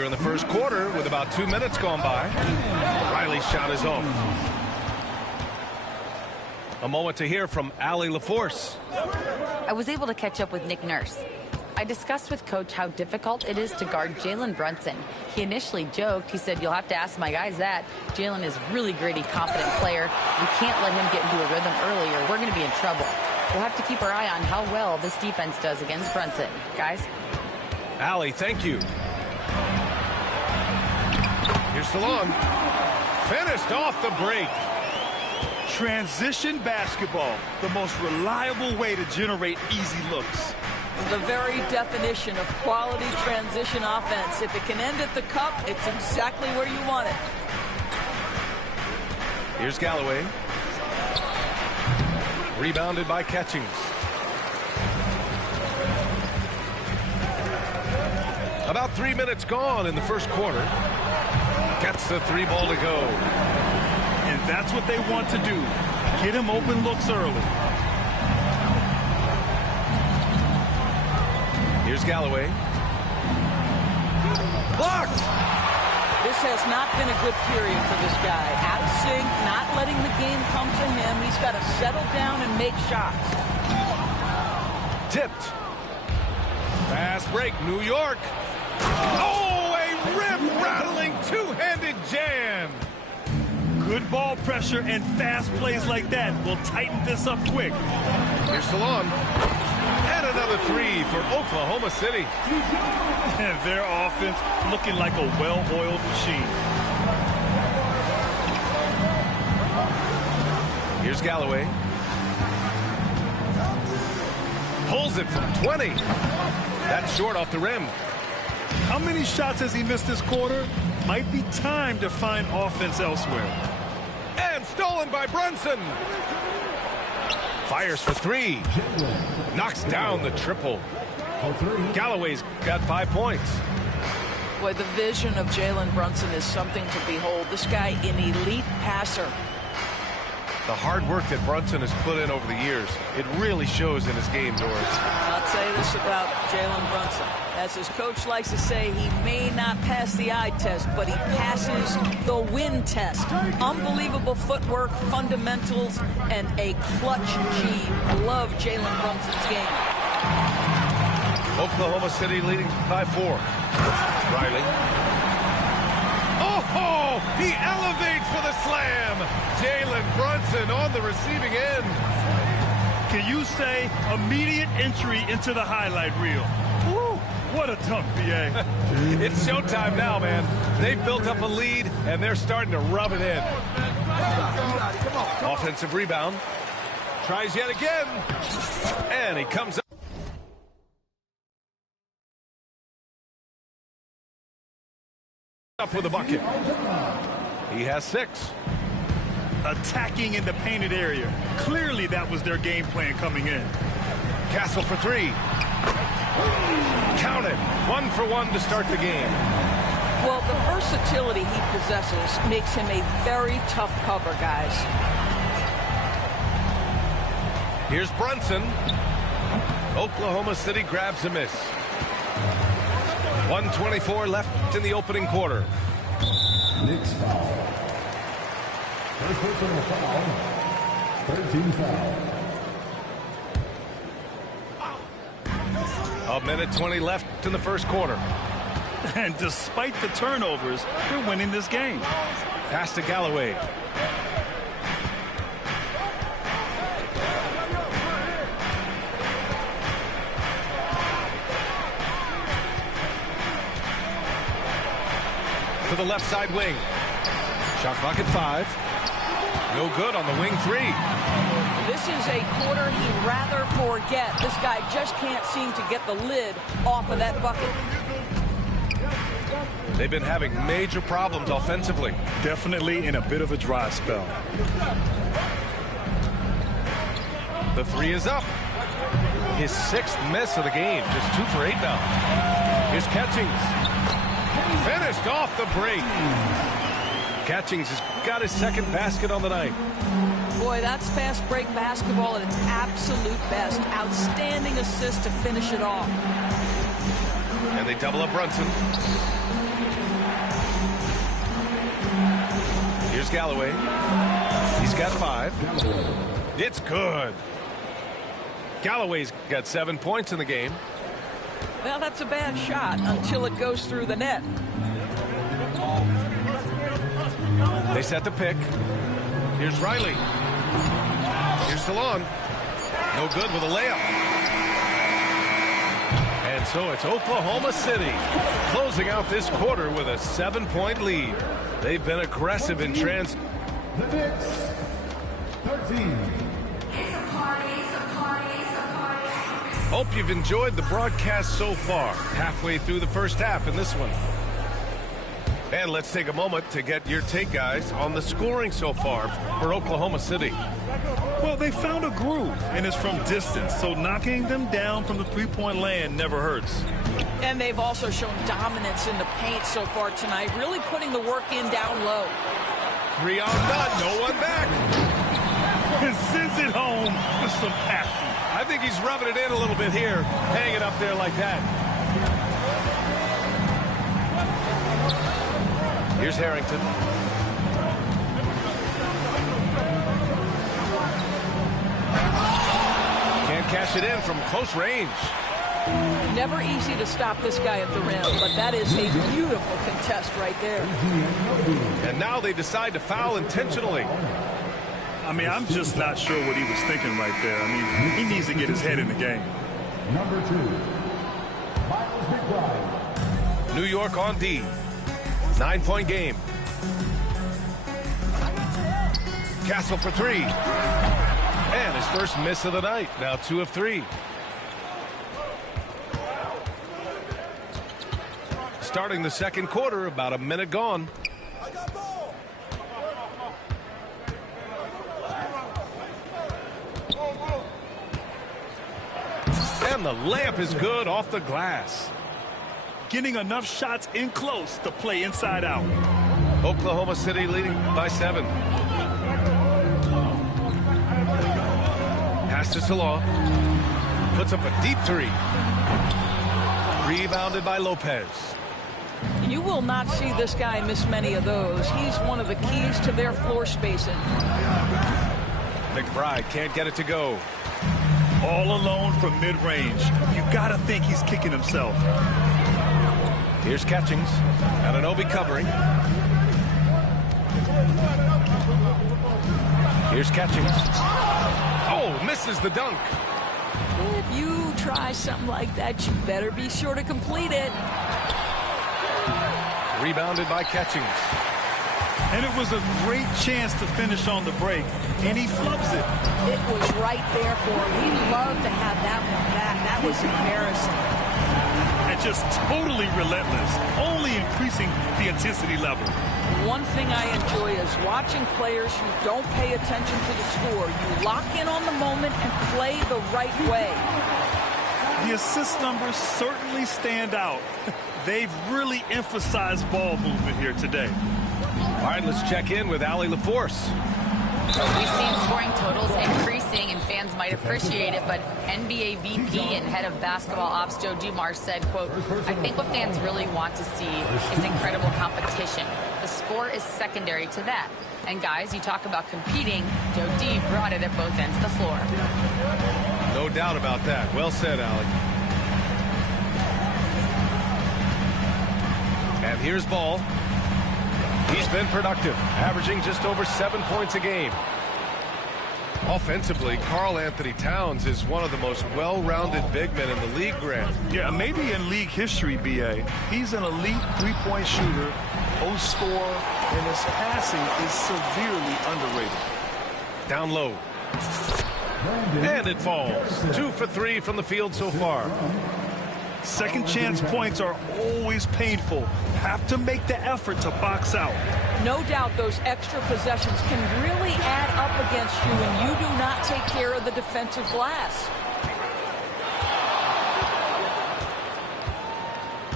Here in the first quarter with about 2 minutes gone by. Riley's shot is off. A moment to hear from Allie LaForce. I was able to catch up with Nick Nurse. I discussed with Coach how difficult it is to guard Jalen Brunson. He initially joked. He said, "You'll have to ask my guys that." Jalen is a really gritty, confident player. We can't let him get into a rhythm early or we're going to be in trouble. We'll have to keep our eye on how well this defense does against Brunson. Guys? Allie, thank you. Here's Salon. Finished off the break. Transition basketball, the most reliable way to generate easy looks. The very definition of quality transition offense. If it can end at the cup, it's exactly where you want it. Here's Galloway. Rebounded by Catchings. About 3 minutes gone in the first quarter. Gets the 3 ball to go. And that's what they want to do. Get him open looks early. Here's Galloway. Blocked! This has not been a good period for this guy. Out of sync, not letting the game come to him. He's got to settle down and make shots. Tipped. Fast break, New York. Oh, a rim-rattling two-handed jam. Good ball pressure and fast plays like that will tighten this up quick. Here's Salon. And another 3 for Oklahoma City. And their offense looking like a well-oiled machine. Here's Galloway. Pulls it from 20. That's short off the rim. How many shots has he missed this quarter? Might be time to find offense elsewhere. And stolen by Brunson. Fires for 3. Knocks down the triple. Galloway's got 5 points. Boy, the vision of Jalen Brunson is something to behold. This guy, an elite passer. The hard work that Brunson has put in over the years, it really shows in his game, Doris. I'll tell you this about Jalen Brunson. As his coach likes to say, he may not pass the eye test, but he passes the win test. Unbelievable footwork, fundamentals, and a clutch G. Love Jalen Brunson's game. Oklahoma City leading by 4. Riley. Oh, he elevates for the slam. Jalen Brunson on the receiving end. Can you say immediate entry into the highlight reel? Woo, what a dunk, BA. It's showtime now, man. They've built up a lead, and they're starting to rub it in. Offensive rebound. Tries yet again. And he comes up with a bucket. He has 6. Attacking in the painted area. Clearly that was their game plan coming in. Castle for 3. Count it. 1 for 1 to start the game. Well, the versatility he possesses makes him a very tough cover, guys. Here's Brunson. Oklahoma City grabs a miss. 1:24 left in the opening quarter. Nick's foul. First personal foul. 13 foul. A minute 20 left in the first quarter. And despite the turnovers, they're winning this game. Pass to Galloway. To the left side wing. Shot clock at 5. No good on the wing 3. This is a quarter he'd rather forget. This guy just can't seem to get the lid off of that bucket. They've been having major problems offensively. Definitely in a bit of a dry spell. The 3 is up. His 6th miss of the game. Just 2 for 8 now. Here's Catchings. Finished off the break. Catchings has got his 2nd basket on the night. Boy, that's fast break basketball at its absolute best. Outstanding assist to finish it off. And they double up Brunson. Here's Galloway. He's got 5. It's good. Galloway's got 7 points in the game. Well, that's a bad shot until it goes through the net. They set the pick. Here's Riley. Here's Salon. No good with a layup. And so it's Oklahoma City closing out this quarter with a 7-point lead. They've been aggressive in trans. The Knicks, 13. Hope you've enjoyed the broadcast so far. Halfway through the first half in this one. And let's take a moment to get your take, guys, on the scoring so far for Oklahoma City. Well, they found a groove, and it's from distance, so knocking them down from the three-point land never hurts. And they've also shown dominance in the paint so far tonight, really putting the work in down low. 3 on none, no one back. And sends it home with some passion. I think he's rubbing it in a little bit here, hanging up there like that. Here's Harrington. Can't cash it in from close range. Never easy to stop this guy at the rim, but that is a beautiful contest right there. And now they decide to foul intentionally. I mean, I'm just not sure what he was thinking right there. I mean, he needs to get his head in the game. Number 2, Miles McBride. New York on D. 9-point game. Castle for 3. And his first miss of the night. Now 2 of 3. Starting the second quarter, about a minute gone. And the layup is good off the glass. Getting enough shots in close to play inside out. Oklahoma City leading by 7. Pass to Salah. Puts up a deep 3. Rebounded by Lopez. You will not see this guy miss many of those. He's one of the keys to their floor spacing. McBride can't get it to go. All alone from mid-range. You gotta think he's kicking himself. Here's Catchings. Anunoby covering. Here's Catchings. Oh, misses the dunk. If you try something like that, you better be sure to complete it. Rebounded by Catchings. And it was a great chance to finish on the break, and he flubs it. It was right there for him. He'd love to have that one back. That was embarrassing. And just totally relentless, only increasing the intensity level. One thing I enjoy is watching players who don't pay attention to the score. You lock in on the moment and play the right way. The assist numbers certainly stand out. They've really emphasized ball movement here today. All right, let's check in with Allie LaForce. We've seen scoring totals increasing, and fans might appreciate it, but NBA VP and head of basketball ops Joe Dumars said, quote, "I think what fans really want to see is incredible competition. The score is secondary to that. And guys, you talk about competing, Joe D brought it at both ends of the floor." No doubt about that. Well said, Allie. And here's Ball. He's been productive, averaging just over 7 points a game. Offensively, Karl Anthony Towns is one of the most well-rounded big men in the league, Grant. Yeah, maybe in league history, B.A. He's an elite three-point shooter, post scorer, and his passing is severely underrated. Down low. And it falls. 2 for 3 from the field so far. Second chance points are always painful. Have to make the effort to box out. No doubt those extra possessions can really add up against you when you do not take care of the defensive glass.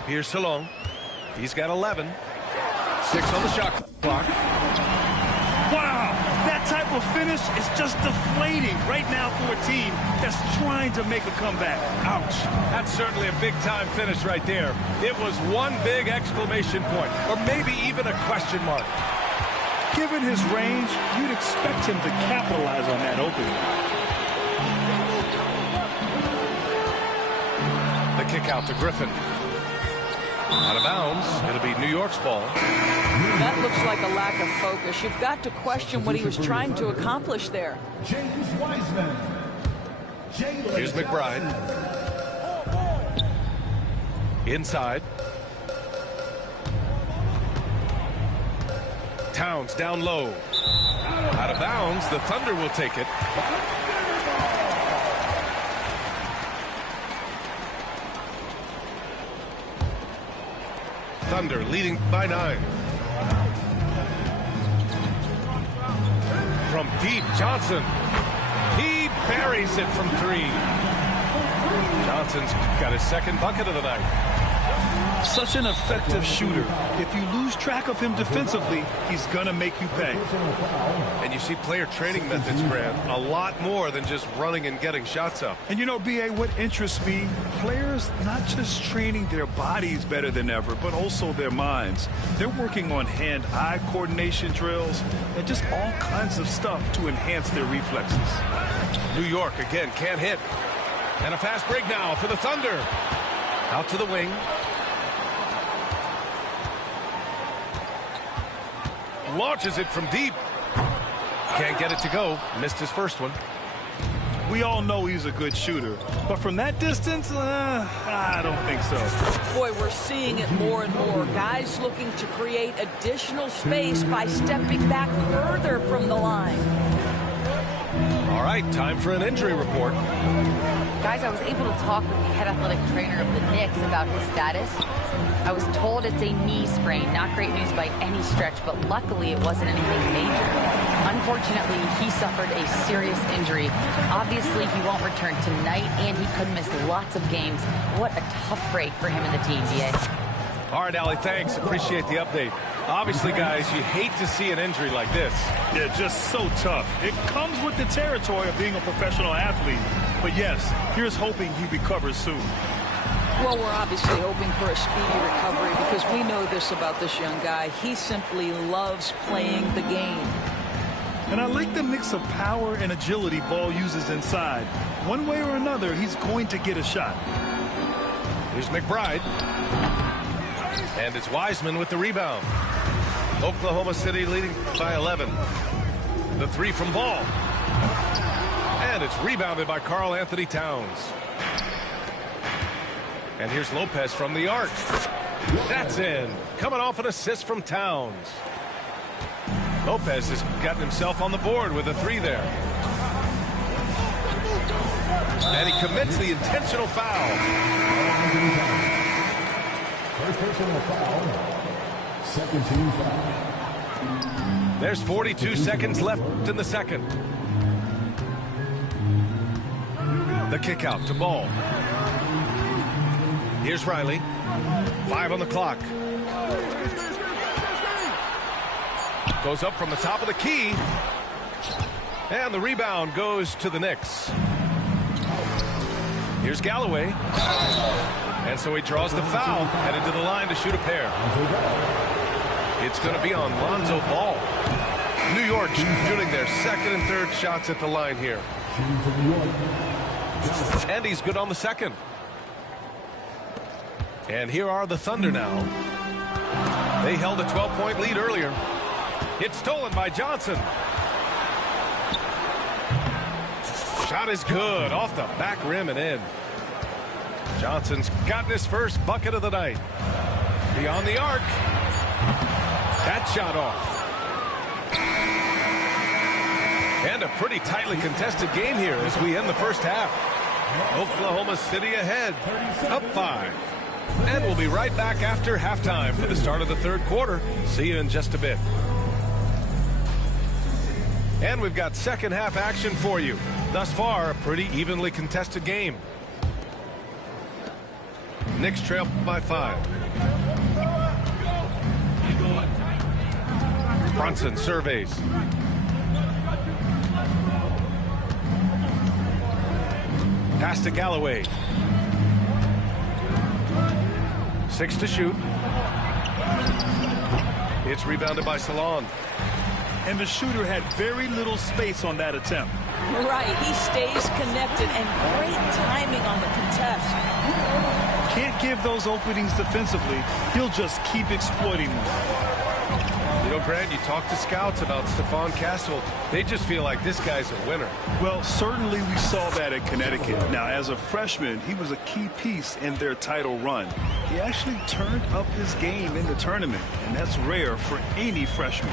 Here's Salon. He's got 11. 6 on the shot clock. Wow, that type of finish is just deflating right now for a team that's trying to make a comeback. Ouch. That's certainly a big-time finish right there. It was one big exclamation point, or maybe even a question mark. Given his range, you'd expect him to capitalize on that opening. The kick out to Griffin. Out of bounds. It'll be New York's ball. That looks like a lack of focus. You've got to question what he was trying to accomplish there. James Wiseman. Here's McBride. Inside. Towns down low. Out of bounds. The Thunder will take it. Thunder leading by 9. From deep, Johnson. He buries it from 3. Johnson's got his second bucket of the night. Such an effective shooter. If you lose track of him defensively, he's going to make you pay. And you see player training methods, Grant, a lot more than just running and getting shots up. And you know, B.A., what interests me, players not just training their bodies better than ever, but also their minds. They're working on hand-eye coordination drills and just all kinds of stuff to enhance their reflexes. New York, again, can't hit. And a fast break now for the Thunder. Out to the wing. Launches it from deep. Can't get it to go. Missed his first one. We all know he's a good shooter, but from that distance, I don't think so. Boy, we're seeing it more and more. Guys looking to create additional space by stepping back further from the line. All right, time for an injury report. Guys, I was able to talk with the head athletic trainer of the Knicks about his status. I was told it's a knee sprain. Not great news by any stretch, but luckily it wasn't anything major. Unfortunately, he suffered a serious injury. Obviously, he won't return tonight, and he could miss lots of games. What a tough break for him and the team, DA. All right, Allie, thanks. Appreciate the update. Obviously, guys, you hate to see an injury like this. Yeah, just so tough. It comes with the territory of being a professional athlete. But yes, here's hoping he recovers soon. Well, we're obviously hoping for a speedy recovery because we know this about this young guy. He simply loves playing the game. And I like the mix of power and agility Ball uses inside. One way or another, he's going to get a shot. Here's McBride. And it's Wiseman with the rebound. Oklahoma City leading by 11. The 3 from Ball. And it's rebounded by Karl Anthony Towns. And here's Lopez from the arc. That's in. Coming off an assist from Towns. Lopez has gotten himself on the board with a 3 there. And he commits the intentional foul. First personal foul. Second team foul. There's 42 seconds left in the second. The kick out to Ball. Here's Riley. 5 on the clock. Goes up from the top of the key. And the rebound goes to the Knicks. Here's Galloway. And so he draws the foul, headed to the line to shoot a pair. It's going to be on Lonzo Ball. New York shooting their second and third shots at the line here. And he's good on the second. And here are the Thunder now. They held a 12-point lead earlier. It's stolen by Johnson. Shot is good off the back rim and in. Johnson's gotten his first bucket of the night. Beyond the arc. That shot off. And a pretty tightly contested game here as we end the first half. Oklahoma City ahead, up 5. And we'll be right back after halftime for the start of the third quarter. See you in just a bit. And we've got second half action for you. Thus far, a pretty evenly contested game. Knicks trail by 5. Brunson surveys. Pass to Galloway. 6 to shoot. It's rebounded by Salon. and the shooter had very little space on that attempt. Right, he stays connected, and great timing on the contest. Can't give those openings defensively. He'll just keep exploiting them. You know, Grant, you talk to scouts about Stephon Castle. They just feel like this guy's a winner. Well, certainly we saw that at Connecticut. Now, as a freshman, he was a key piece in their title run. He actually turned up his game in the tournament, and that's rare for any freshman.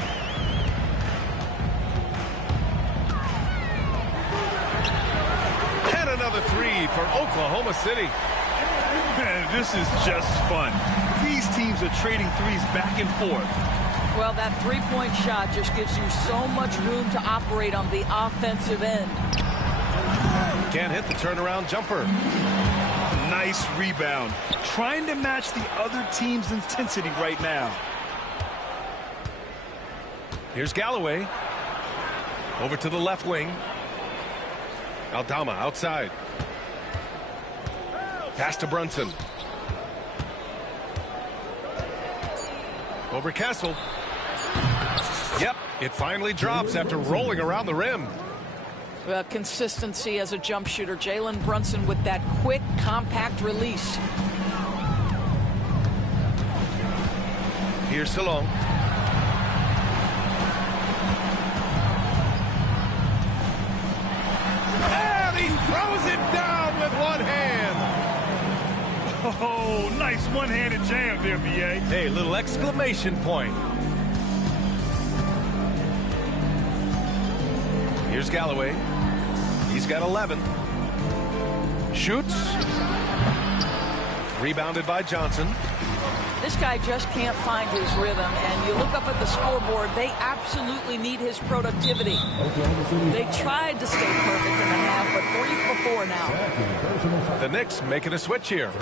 And another three for Oklahoma City. Man, this is just fun. These teams are trading threes back and forth. Well, that three-point shot just gives you so much room to operate on the offensive end. Can't hit the turnaround jumper. Nice rebound. Trying to match the other team's intensity right now. Here's Galloway. Over to the left wing. Aldama outside. Pass to Brunson. Over Castle. Yep, it finally drops after rolling around the rim. Consistency as a jump shooter. Jalen Brunson with that quick, compact release. Here's Salon. And he throws it down with one hand. Oh, nice one-handed jam there, B.A. Hey, little exclamation point. Here's Galloway. He's got 11. Shoots. Rebounded by Johnson. This guy just can't find his rhythm, and you look up at the scoreboard, they absolutely need his productivity. They tried to stay perfect in the half, but 3 for 4 now. The Knicks making a switch here.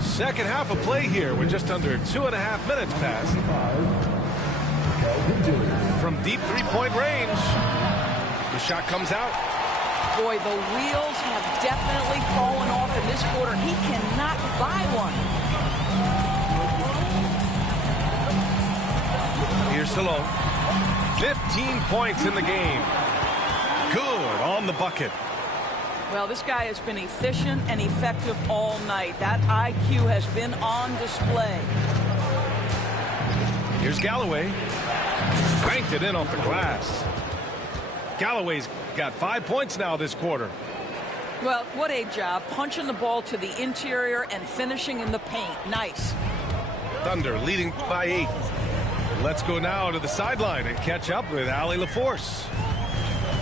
Second half of play here with just under 2.5 minutes passed. From deep three-point range, the shot comes out. Boy, the wheels have definitely fallen off in this quarter. He cannot buy one. Here's Salon. 15 points in the game. Good on the bucket. Well, this guy has been efficient and effective all night. That IQ has been on display. Here's Galloway. Banked it in off the glass. Galloway's got 5 points now this quarter. Well, what a job. Punching the ball to the interior and finishing in the paint. Nice. Thunder leading by 8. Let's go now to the sideline and catch up with Allie LaForce.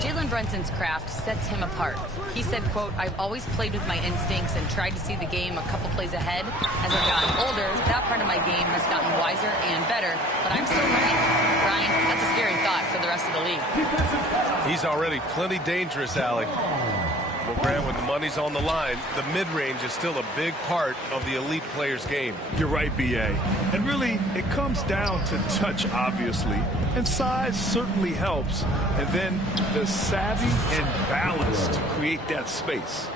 Jalen Brunson's craft sets him apart. He said, quote, "I've always played with my instincts and tried to see the game a couple plays ahead. As I've gotten older, that part of my game has gotten wiser and better, but I'm still learning." Brian, that's a scary thought for the rest of the league. He's already plenty dangerous, Allie. Well, Grant, when the money's on the line, the mid-range is still a big part of the elite player's game. You're right, B.A. And really, it comes down to touch, obviously. And size certainly helps. And then the savvy and balance to create that space.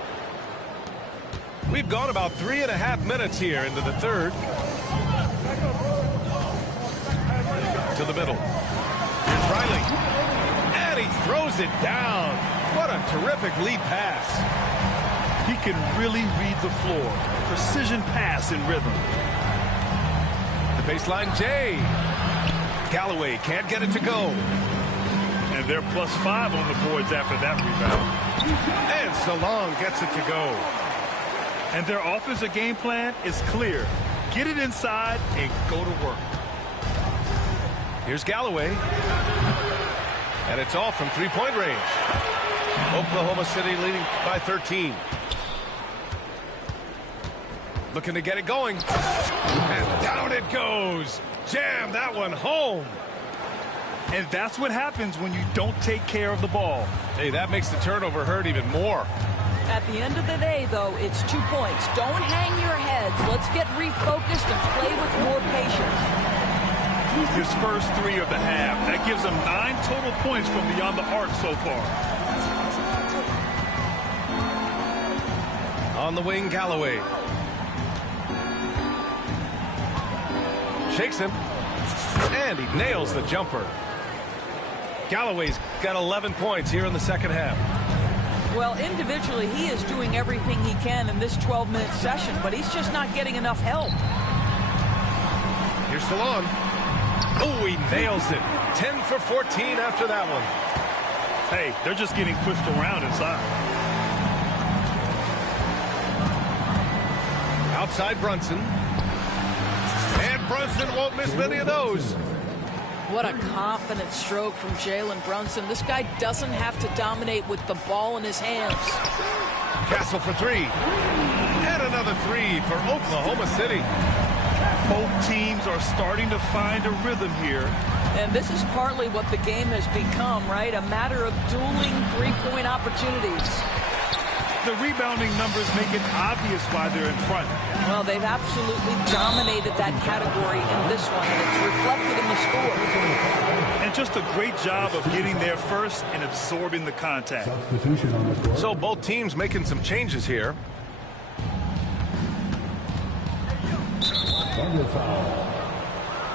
We've gone about 3.5 minutes here into the third. To the middle. Here's Riley. And he throws it down. What a terrific lead pass. He can really read the floor. Precision pass in rhythm. The baseline J. Galloway can't get it to go. And they're +5 on the boards after that rebound. And Salon gets it to go. And their offensive game plan is clear. Get it inside and go to work. Here's Galloway. And it's all from three-point range. Oklahoma City leading by 13. Looking to get it going. And down it goes. Jam that one home. And that's what happens when you don't take care of the ball. Hey, that makes the turnover hurt even more. At the end of the day, though, it's 2 points. Don't hang your heads. Let's get refocused and play with more patience. His first 3 of the half. That gives him 9 total points from beyond the arc so far. On the wing, Galloway. Shakes him. And he nails the jumper. Galloway's got 11 points here in the second half. Well, individually, he is doing everything he can in this 12-minute session, but he's just not getting enough help. Here's Salon. Oh, he nails it. 10 for 14 after that one. Hey, they're just getting pushed around inside. Outside Brunson. And Brunson won't miss many of those. What a confident stroke from Jalen Brunson. This guy doesn't have to dominate with the ball in his hands. Castle for three. And another three for Oklahoma City. Both teams are starting to find a rhythm here. And this is partly what the game has become, right? A matter of dueling three-point opportunities. The rebounding numbers make it obvious why they're in front. Well, they've absolutely dominated that category in this one, and it's reflected in the score. And just a great job of getting there first and absorbing the contact. Substitution on the court. So both teams making some changes here. Thunder foul.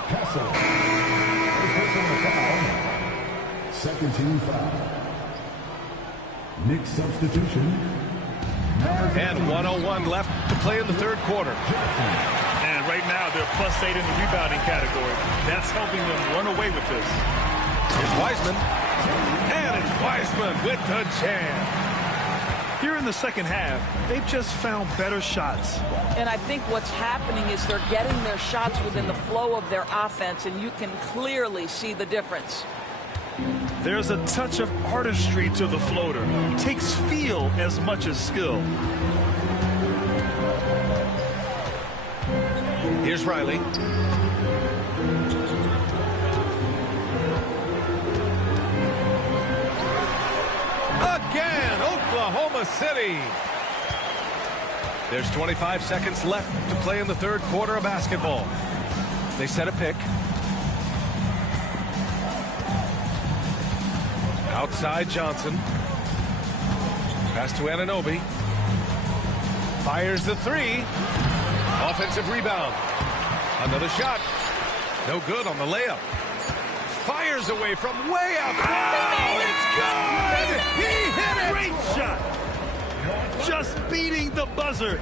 Castle. First personal foul. Second team foul. Nick substitution. And 1:01 left to play in the third quarter. And right now they're +8 in the rebounding category. That's helping them run away with this. Here's Wiseman. And it's Wiseman with the jam. Here in the second half, they've just found better shots. And I think what's happening is they're getting their shots within the flow of their offense, and you can clearly see the difference. There's a touch of artistry to the floater. It takes feel as much as skill. Here's Riley. Again, Oklahoma City. There's 25 seconds left to play in the third quarter of basketball. They set a pick. Outside Johnson. Pass to Anunoby. Fires the three. Offensive rebound. Another shot. No good on the layup. Fires away from way out. Oh, it's good! He hit it! Great shot. Just beating the buzzer.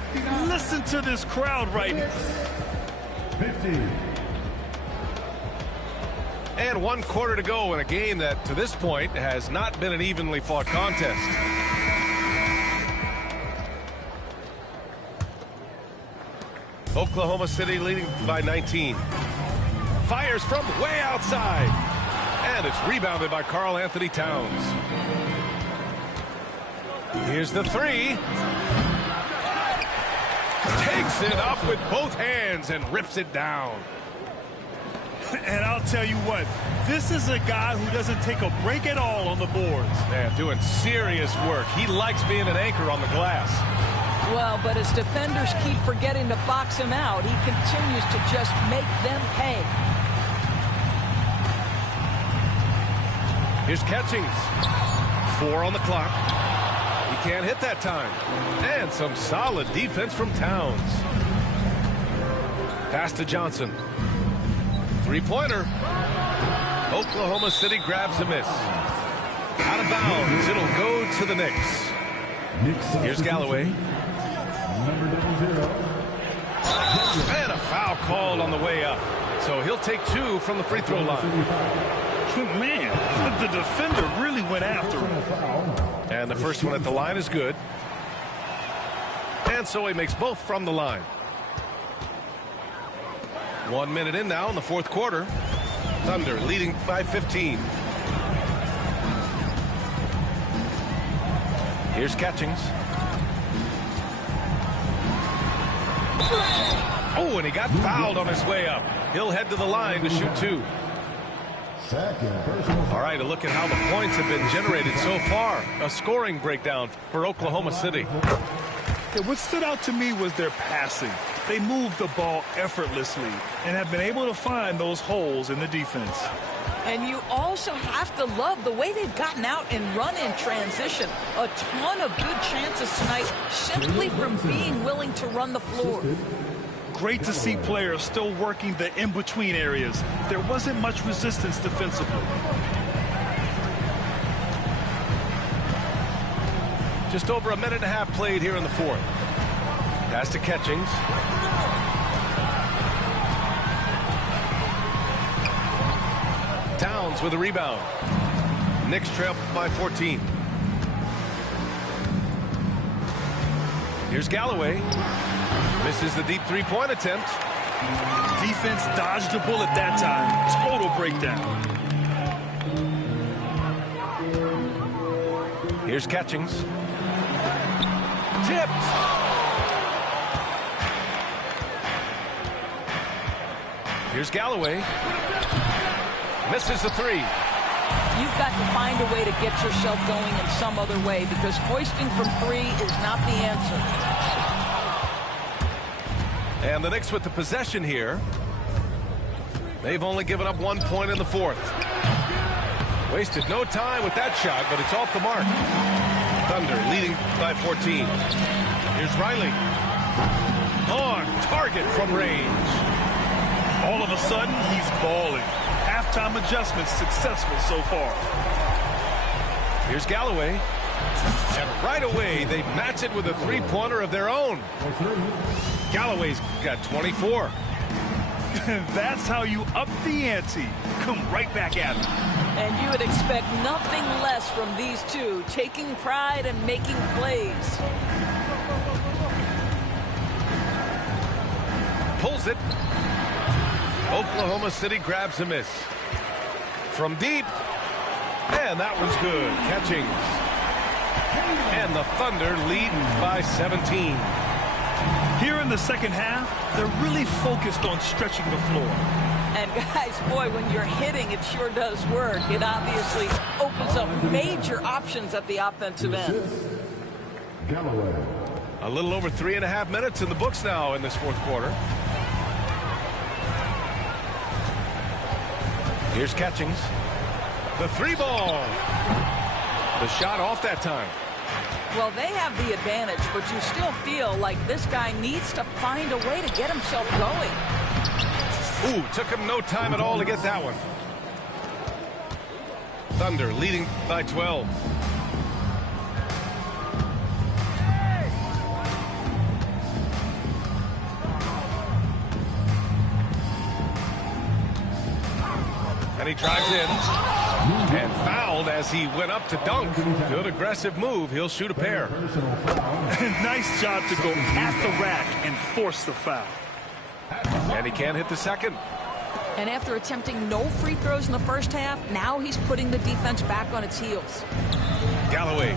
Listen to this crowd right now. 50. And 1 quarter to go in a game that, to this point, has not been an evenly fought contest. Oklahoma City leading by 19. Fires from way outside. And it's rebounded by Karl Anthony Towns. Here's the three. Takes it up with both hands and rips it down. And I'll tell you what, this is a guy who doesn't take a break at all on the boards. Man, doing serious work. He likes being an anchor on the glass. Well, but as defenders keep forgetting to box him out, he continues to just make them pay. Here's Catchings. 4 on the clock. He can't hit that time. And some solid defense from Towns. Pass to Johnson. Three-pointer. Oklahoma City grabs a miss. Out of bounds. It'll go to the Knicks. Here's Galloway. And a foul called on the way up. So he'll take 2 from the free throw line. Man, the defender really went after him. And the first one at the line is good. And so he makes both from the line. 1 minute in now in the fourth quarter. Thunder leading by 15. Here's Catchings. Oh, and he got fouled on his way up. He'll head to the line to shoot 2. All right, a look at how the points have been generated so far. A scoring breakdown for Oklahoma City. Yeah, what stood out to me was their passing. They moved the ball effortlessly and have been able to find those holes in the defense. And you also have to love the way they've gotten out and run in transition. A ton of good chances tonight simply from being willing to run the floor. great to see players still working the in-between areas. There wasn't much resistance defensively. Just over a minute and a half played here in the fourth. Pass to Catchings. Towns with a rebound. Knicks trail by 14. Here's Galloway. Misses the deep three-point attempt. Defense dodged the bullet that time. Total breakdown. Here's Catchings. Tipped. Here's Galloway. Misses the three. You've got to find a way to get yourself going in some other way, because hoisting from three is not the answer. And the Knicks with the possession here. They've only given up 1 point in the fourth. Wasted no time with that shot, but it's off the mark. Thunder leading by 14. Here's Riley. On target from range. All of a sudden, he's balling. Halftime adjustments successful so far. Here's Galloway. And right away, they match it with a three-pointer of their own. Galloway's got 24. That's how you up the ante. Come right back at him. And you would expect nothing less from these two, taking pride and making plays. Pulls it. Oklahoma City grabs a miss. From deep. And that one's good. Catchings. And the Thunder lead by 17. Here in the second half, they're really focused on stretching the floor. And guys, boy, when you're hitting, it sure does work. It obviously opens up major options at the offensive end. Galloway. A little over 3.5 minutes in the books now in this fourth quarter. Here's Catchings. The three ball. The shot off that time. Well, they have the advantage, but you still feel like this guy needs to find a way to get himself going. Ooh, took him no time at all to get that one. Thunder leading by 12. And he drives in. And fouled as he went up to dunk. Good aggressive move. He'll shoot a pair. Nice job to go at the rack and force the foul. And he can't hit the second. And after attempting no free throws in the first half, now he's putting the defense back on its heels. Galloway.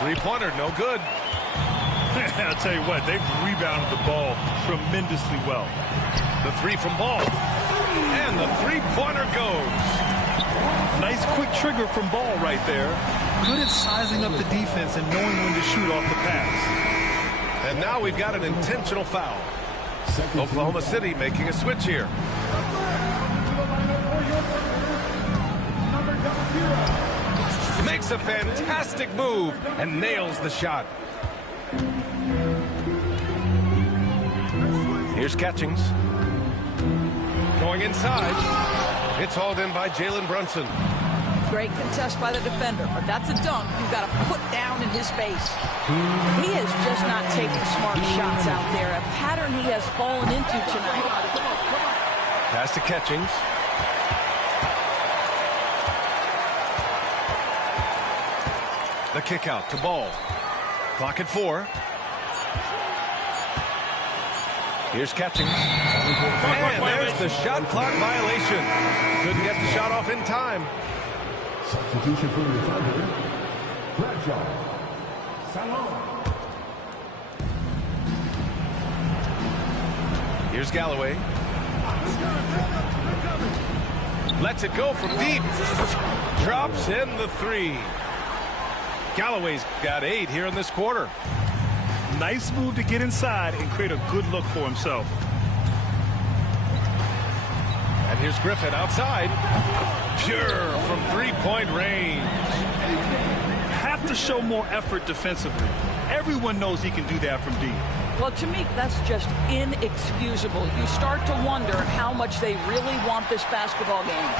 Three-pointer, no good. I'll tell you what, they've rebounded the ball tremendously well. The three from Ball. And the three-pointer goes. Nice quick trigger from Ball right there. Good at sizing up the defense and knowing when to shoot off the pass. And now we've got an intentional foul. Oklahoma City making a switch here. Makes a fantastic move and nails the shot. Here's Catchings. Going inside. It's hauled in by Jalen Brunson. Great contest by the defender, but that's a dunk you've got to put down in his face. He is just not taking smart shots out there, a pattern he has fallen into tonight. Pass to Catchings. The kick out to Ball. Clock at 4. Here's Catchings. And there's the shot clock violation. Couldn't get the shot off in time. Substitution for the Thunder. Bradshaw. Salon. Here's Galloway. Lets it go from deep. Drops in the three. Galloway's got 8 here in this quarter. Nice move to get inside and create a good look for himself. And here's Griffin outside. Pure from three-point range. Have to show more effort defensively. Everyone knows he can do that from deep. Well, to me, that's just inexcusable. You start to wonder how much they really want this basketball game.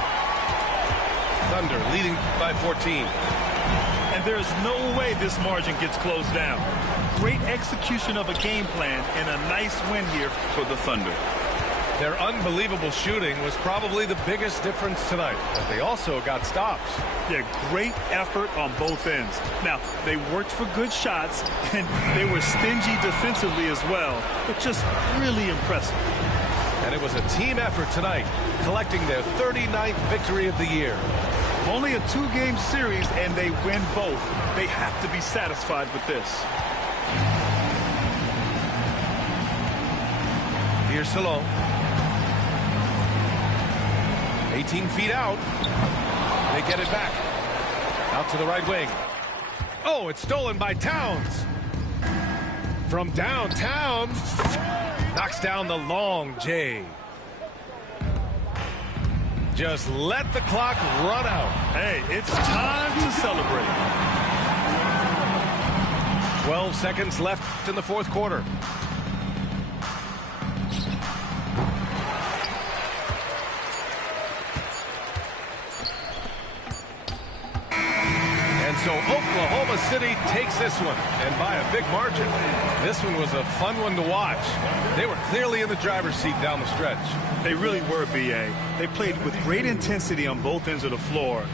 Thunder leading by 14. And there's no way this margin gets closed down. Great execution of a game plan and a nice win here for the Thunder. Their unbelievable shooting was probably the biggest difference tonight, but they also got stops. Yeah, great effort on both ends. Now, they worked for good shots, and they were stingy defensively as well, but just really impressive. And it was a team effort tonight, collecting their 39th victory of the year. Only a two-game series, and they win both. They have to be satisfied with this. Here's Salon. 18 feet out. They get it back. Out to the right wing. Oh, it's stolen by Towns. From downtown. Knocks down the long J. Just let the clock run out. Hey, it's time to celebrate. 12 seconds left in the fourth quarter. And so Oklahoma City takes this one, and by a big margin. This one was a fun one to watch. They were clearly in the driver's seat down the stretch. They really were, B.A. They played with great intensity on both ends of the floor.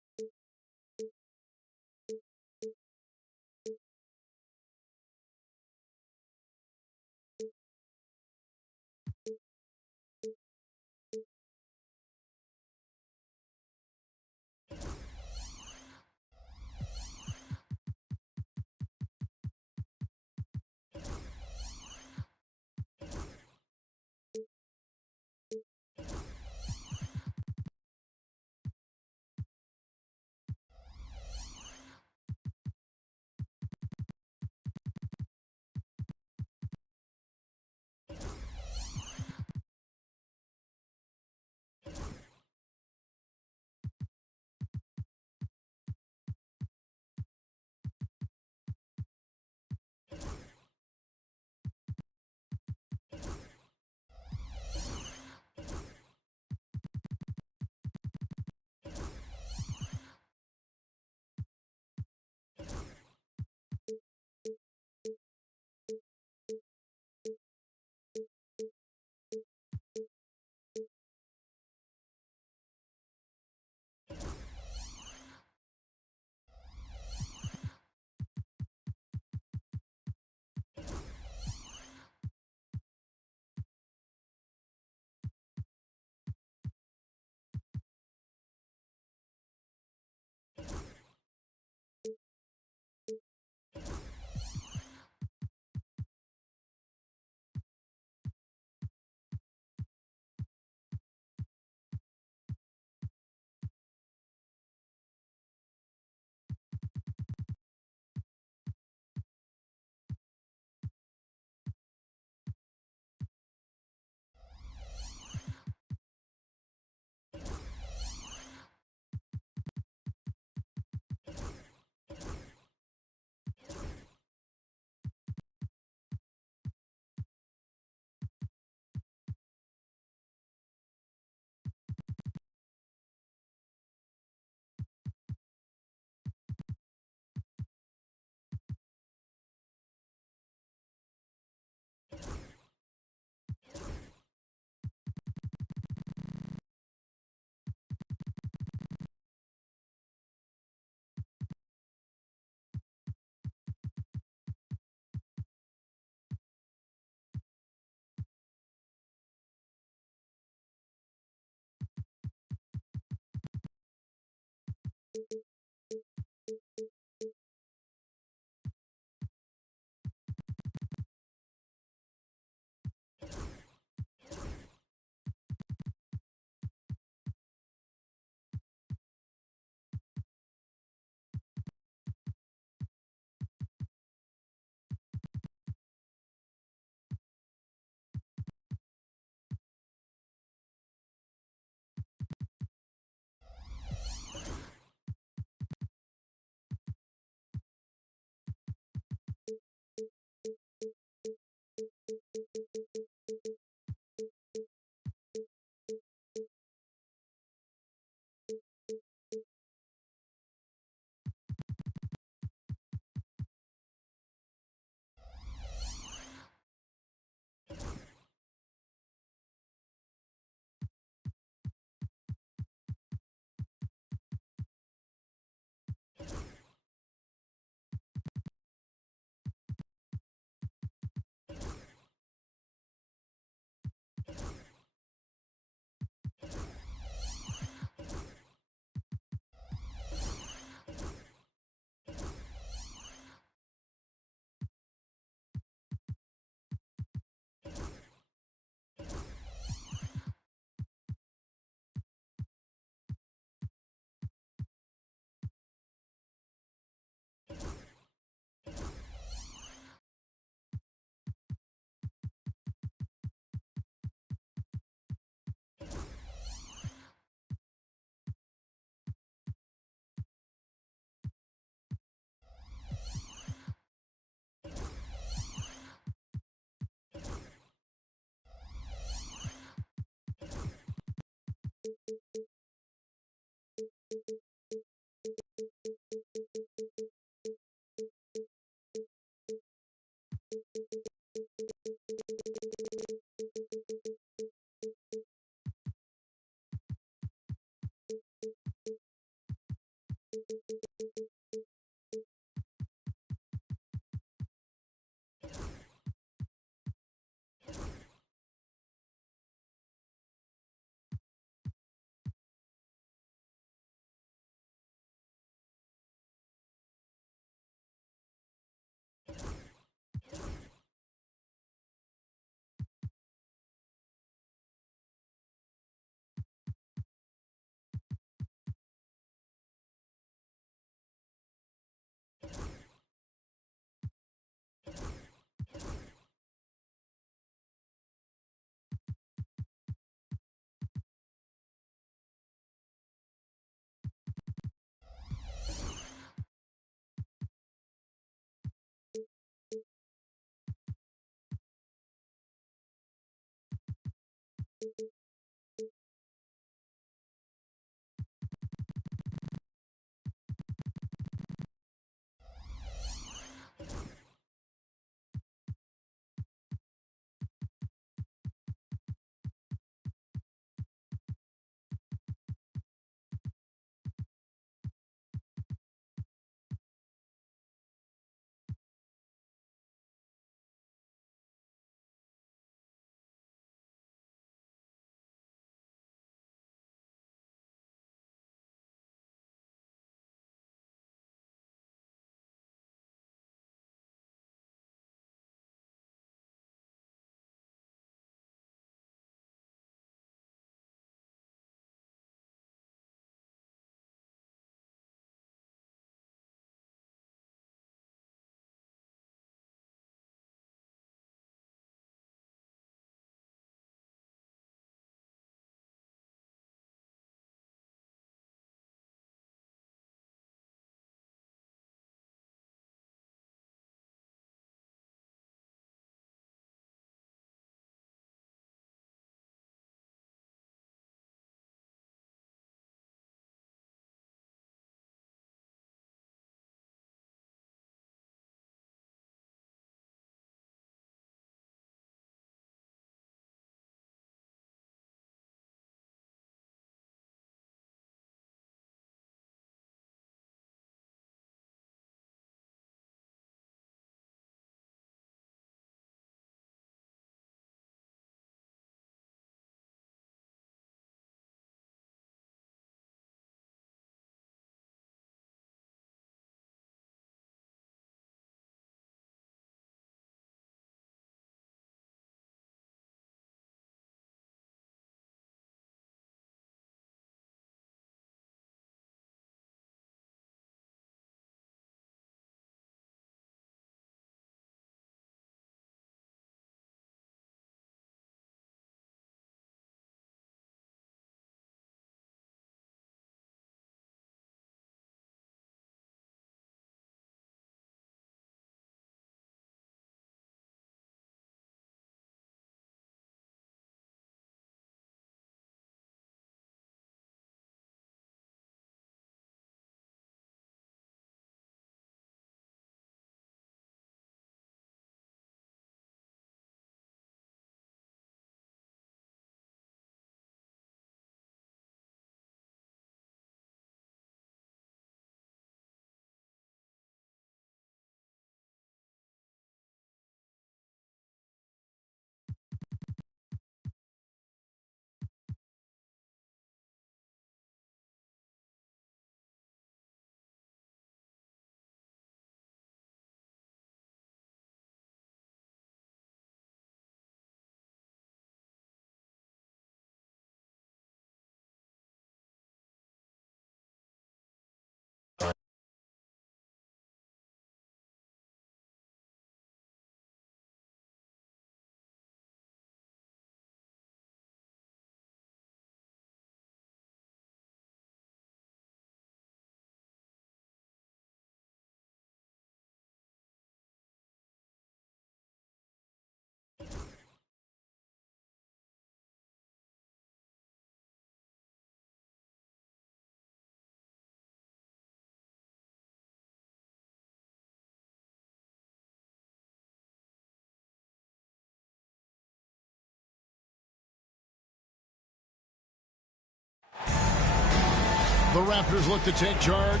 The Raptors look to take charge.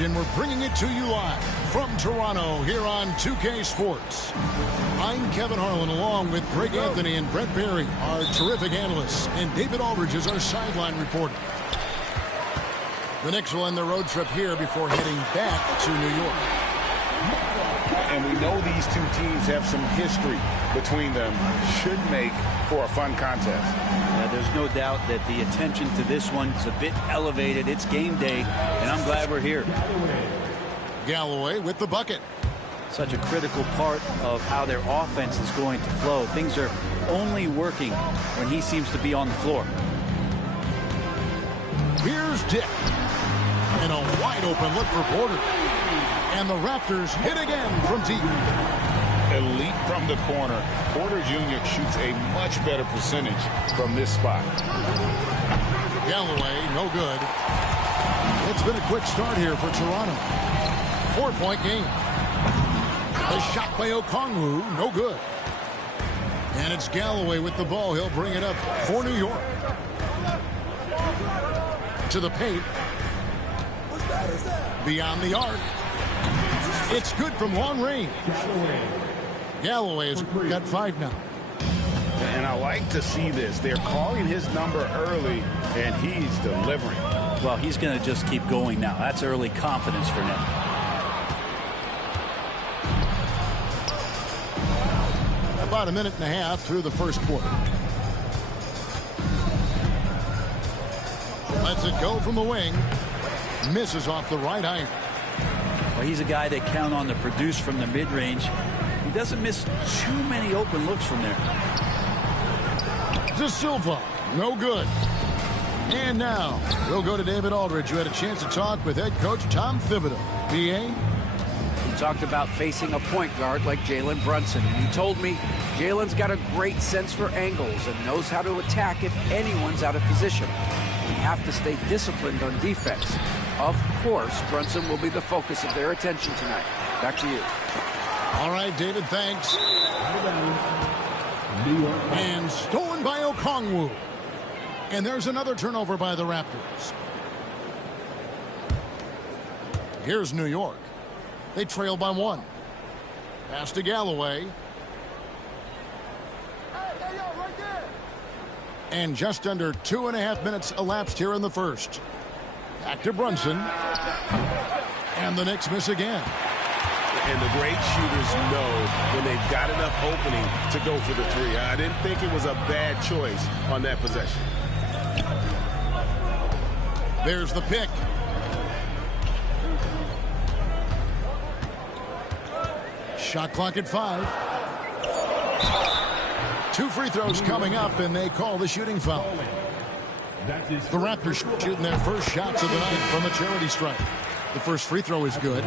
And we're bringing it to you live from Toronto here on 2K Sports. I'm Kevin Harlan along with Greg Anthony and Brett Barry, our terrific analysts, and David Aldridge is our sideline reporter. The Knicks will end their road trip here before heading back to New York. And we know these two teams have some history between them. Should make for a fun contest. There's no doubt that the attention to this one is a bit elevated. It's game day, and I'm glad we're here. Galloway with the bucket. Such a critical part of how their offense is going to flow. Things are only working when he seems to be on the floor. Here's Dick. And a wide open look for Porter. And the Raptors hit again from deep. Elite from the corner. Porter Jr. shoots a much better percentage from this spot. Galloway, no good. It's been a quick start here for Toronto. 4-point game. A shot by Okongwu, no good. And it's Galloway with the ball. He'll bring it up for New York. To the paint. Beyond the arc. It's good from long range. Galloway has got 5 now. And I like to see this. They're calling his number early, and he's delivering. Well, he's going to just keep going now. That's early confidence for him. About a minute and a half through the first quarter. Lets it go from the wing. Misses off the right iron. Well, he's a guy they count on to produce from the mid-range. He doesn't miss too many open looks from there. De Silva, no good. And now, we'll go to David Aldridge, who had a chance to talk with head coach Tom Thibodeau. B.A.? He talked about facing a point guard like Jalen Brunson, and he told me Jalen's got a great sense for angles and knows how to attack if anyone's out of position. We have to stay disciplined on defense. Of course, Brunson will be the focus of their attention tonight. Back to you. All right, David, thanks. And stolen by Okongwu. And there's another turnover by the Raptors. Here's New York. They trail by 1. Pass to Galloway. And just under 2.5 minutes elapsed here in the first. Back to Brunson. And the Knicks miss again. And the great shooters know when they've got enough opening to go for the 3. I didn't think it was a bad choice on that possession. There's the pick. Shot clock at 5. 2 free throws coming up, and they call the shooting foul. The Raptors shooting their first shots of the night from the charity stripe. The first free throw is good.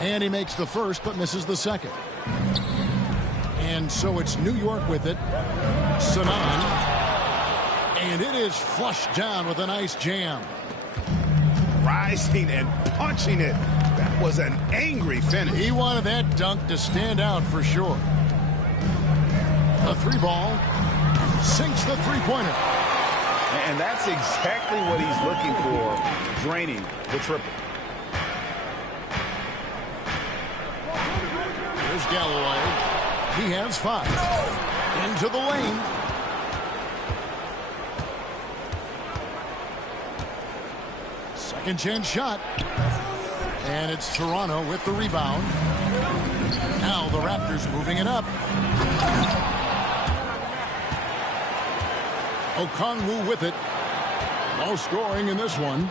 And he makes the first, but misses the second. And so it's New York with it. Sanan. And it is flushed down with a nice jam. Rising and punching it. That was an angry finish. He wanted that dunk to stand out for sure. A 3-ball. Sinks the three-pointer. And that's exactly what he's looking for, draining the triple. Here's Galloway. He has 5. Into the lane. Second chance shot. And it's Toronto with the rebound. Now the Raptors moving it up. Okongwu with it. No scoring in this one.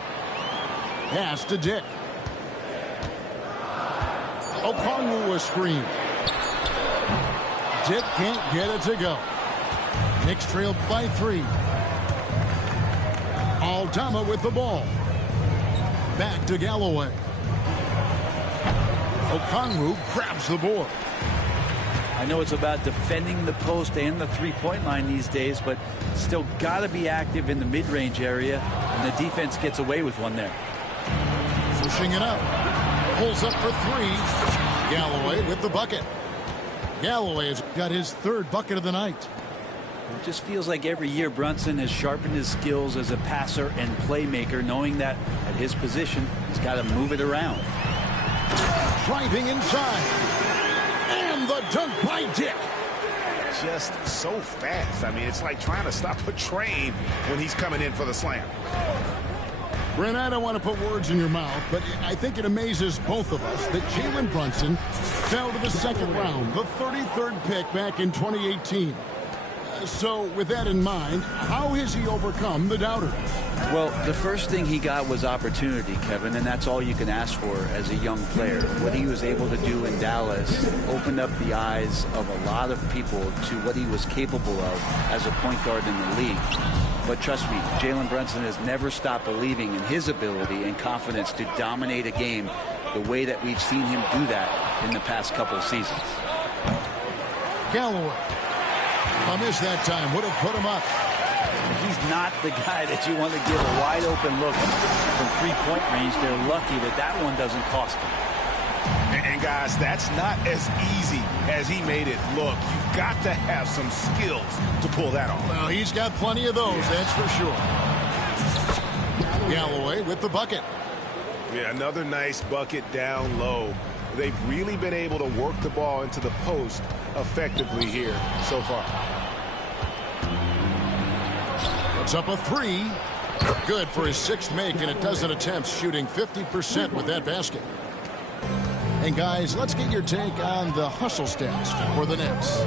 Pass to Dick. Okongwu a screen. Dick can't get it to go. Knicks trailed by 3. Aldama with the ball. Back to Galloway. Okongwu grabs the board. I know it's about defending the post and the three-point line these days, but still got to be active in the mid-range area, and the defense gets away with one there. Pushing it up. Pulls up for three. Galloway with the bucket. Galloway has got his third bucket of the night. It just feels like every year Brunson has sharpened his skills as a passer and playmaker, knowing that at his position, he's got to move it around. Driving inside. And the dunk by Dick. Just so fast. I mean, it's like trying to stop a train when he's coming in for the slam. Brent, I don't want to put words in your mouth, but I think it amazes both of us that Jalen Brunson fell to the second round, the 33rd pick back in 2018. So with that in mind, how has he overcome the doubters? Well, the first thing he got was opportunity, Kevin, and that's all you can ask for as a young player. What he was able to do in Dallas opened up the eyes of a lot of people to what he was capable of as a point guard in the league. But trust me, Jalen Brunson has never stopped believing in his ability and confidence to dominate a game the way that we've seen him do that in the past couple of seasons. Galloway. I missed that time. Would have put him up. He's not the guy that you want to give a wide open look from three-point range. They're lucky that that one doesn't cost them. And guys, that's not as easy as he made it look. You've got to have some skills to pull that off. Well, he's got plenty of those, that's for sure. Galloway with the bucket. Yeah, another nice bucket down low. They've really been able to work the ball into the post effectively here so far. Puts up a three. Good for his sixth make, and a dozen attempts, shooting 50% with that basket. And guys, let's get your take on the hustle stats for the Knicks.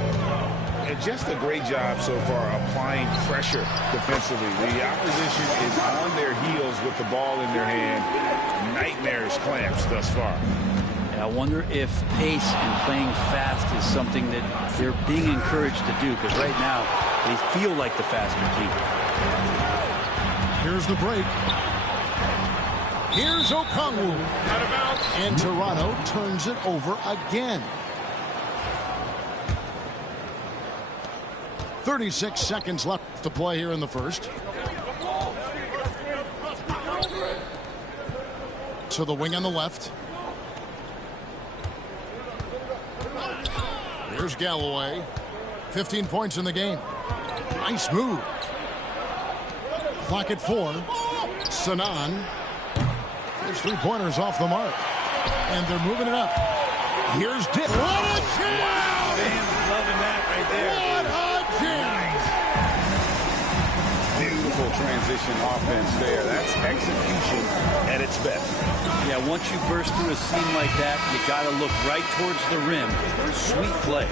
And just a great job so far applying pressure defensively. The opposition is on their heels with the ball in their hand. Nightmarish clamps thus far. I wonder if pace and playing fast is something that they're being encouraged to do, because right now they feel like the faster team. Here's the break. Here's Okongwu. And Toronto turns it over again. 36 seconds left to play here in the first. To the wing on the left. Here's Galloway. 15 points in the game. Nice move. Clock at 4. Sanan. There's three-pointers off the mark. And they're moving it up. Here's Dick. What a jam! Wow, fans loving that right there. What a jam! Beautiful transition offense there. That's execution at its best. Yeah, once you burst through a seam like that, you got to look right towards the rim. Sweet play.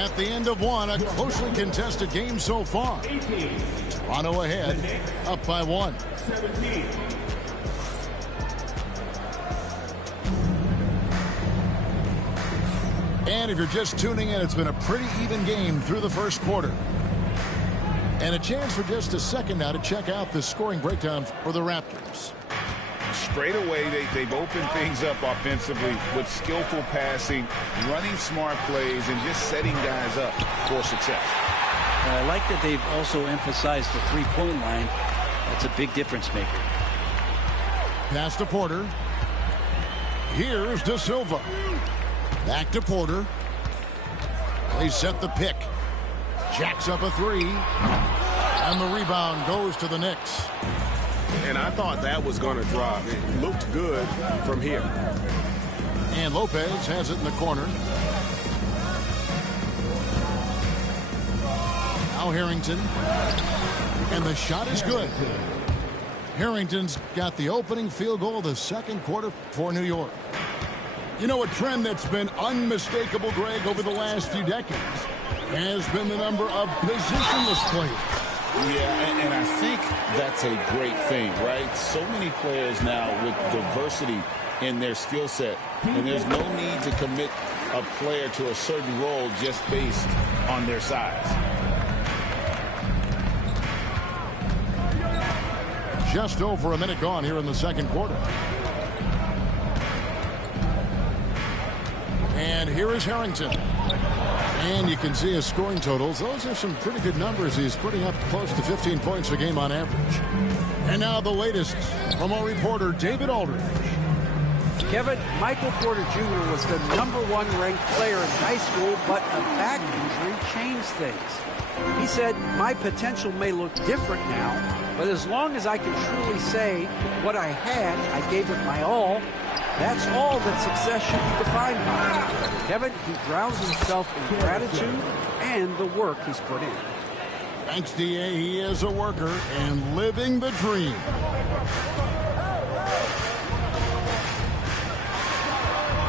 At the end of one, a closely contested game so far. Toronto ahead, up by 1. And if you're just tuning in, it's been a pretty even game through the first quarter. And a chance for just a second now to check out the scoring breakdown for the Raptors. Straight away, they've opened things up offensively with skillful passing, running smart plays, and just setting guys up for success. I like that they've also emphasized the three-point line. That's a big difference maker. Pass to Porter. Here's De Silva. Back to Porter. They set the pick. Jacks up a three. And the rebound goes to the Knicks. And I thought that was going to drop. It looked good from here. And Lopez has it in the corner. Now Harrington. And the shot is good. Harrington's got the opening field goal of the second quarter for New York. You know, a trend that's been unmistakable, Greg, over the last few decades has been the number of positionless players. Yeah, and I think that's a great thing, right? So many players now with diversity in their skill set, and there's no need to commit a player to a certain role just based on their size. Just over a minute gone here in the second quarter. And here is Harrington. And you can see his scoring totals. Those are some pretty good numbers. He's putting up close to 15 points a game on average. And now the latest from our reporter, David Aldridge. Kevin, Michael Porter Jr. was the #1 ranked player in high school, but a back injury changed things. He said, my potential may look different now, but as long as I can truly say what I had, I gave it my all. That's all that success should be defined by. Kevin, he drowns himself in gratitude and the work he's put in. Thanks, D.A. He is a worker and living the dream.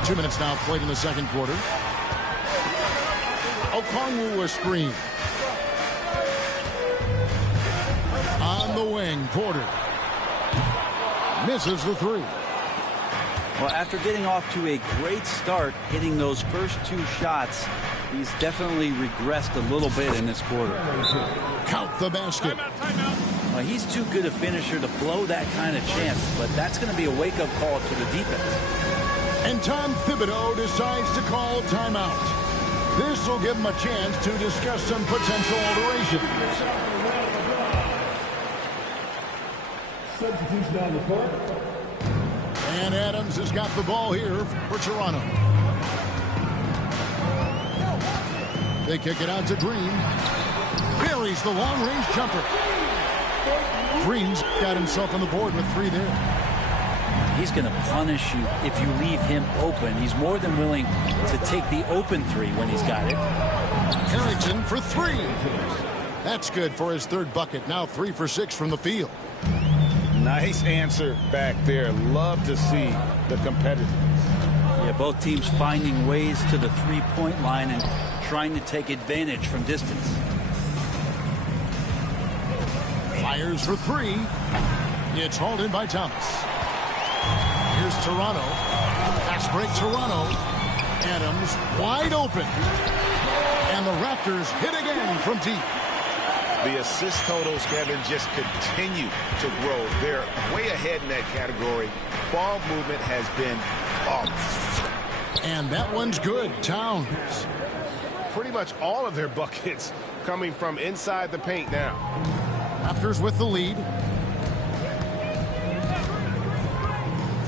Two minutes now played in the second quarter. Okongwu a screen. On the wing, Porter. Misses the three. Well, after getting off to a great start, hitting those first 2 shots, he's definitely regressed a little bit in this quarter. Count the basket. Well, he's too good a finisher to blow that kind of chance, but that's going to be a wake-up call to the defense. And Tom Thibodeau decides to call timeout. This will give him a chance to discuss some potential alteration. Substitution on the court. And Adams has got the ball here for Toronto. They kick it out to Green. Buries the long-range jumper. Green's got himself on the board with 3 there. He's going to punish you if you leave him open. He's more than willing to take the open 3 when he's got it. Harrington for 3. That's good for his 3rd bucket. Now 3 for 6 from the field. Nice answer back there. Love to see the competitiveness. Yeah, both teams finding ways to the 3-point line and trying to take advantage from distance. Fires for 3. It's hauled in by Thomas. Here's Toronto. Fast break Toronto. Adams wide open. And the Raptors hit again from deep. The assist totals, Kevin, just continue to grow. They're way ahead in that category. Ball movement has been flawless. And that one's good. Towns. Pretty much all of their buckets coming from inside the paint now. Raptors with the lead.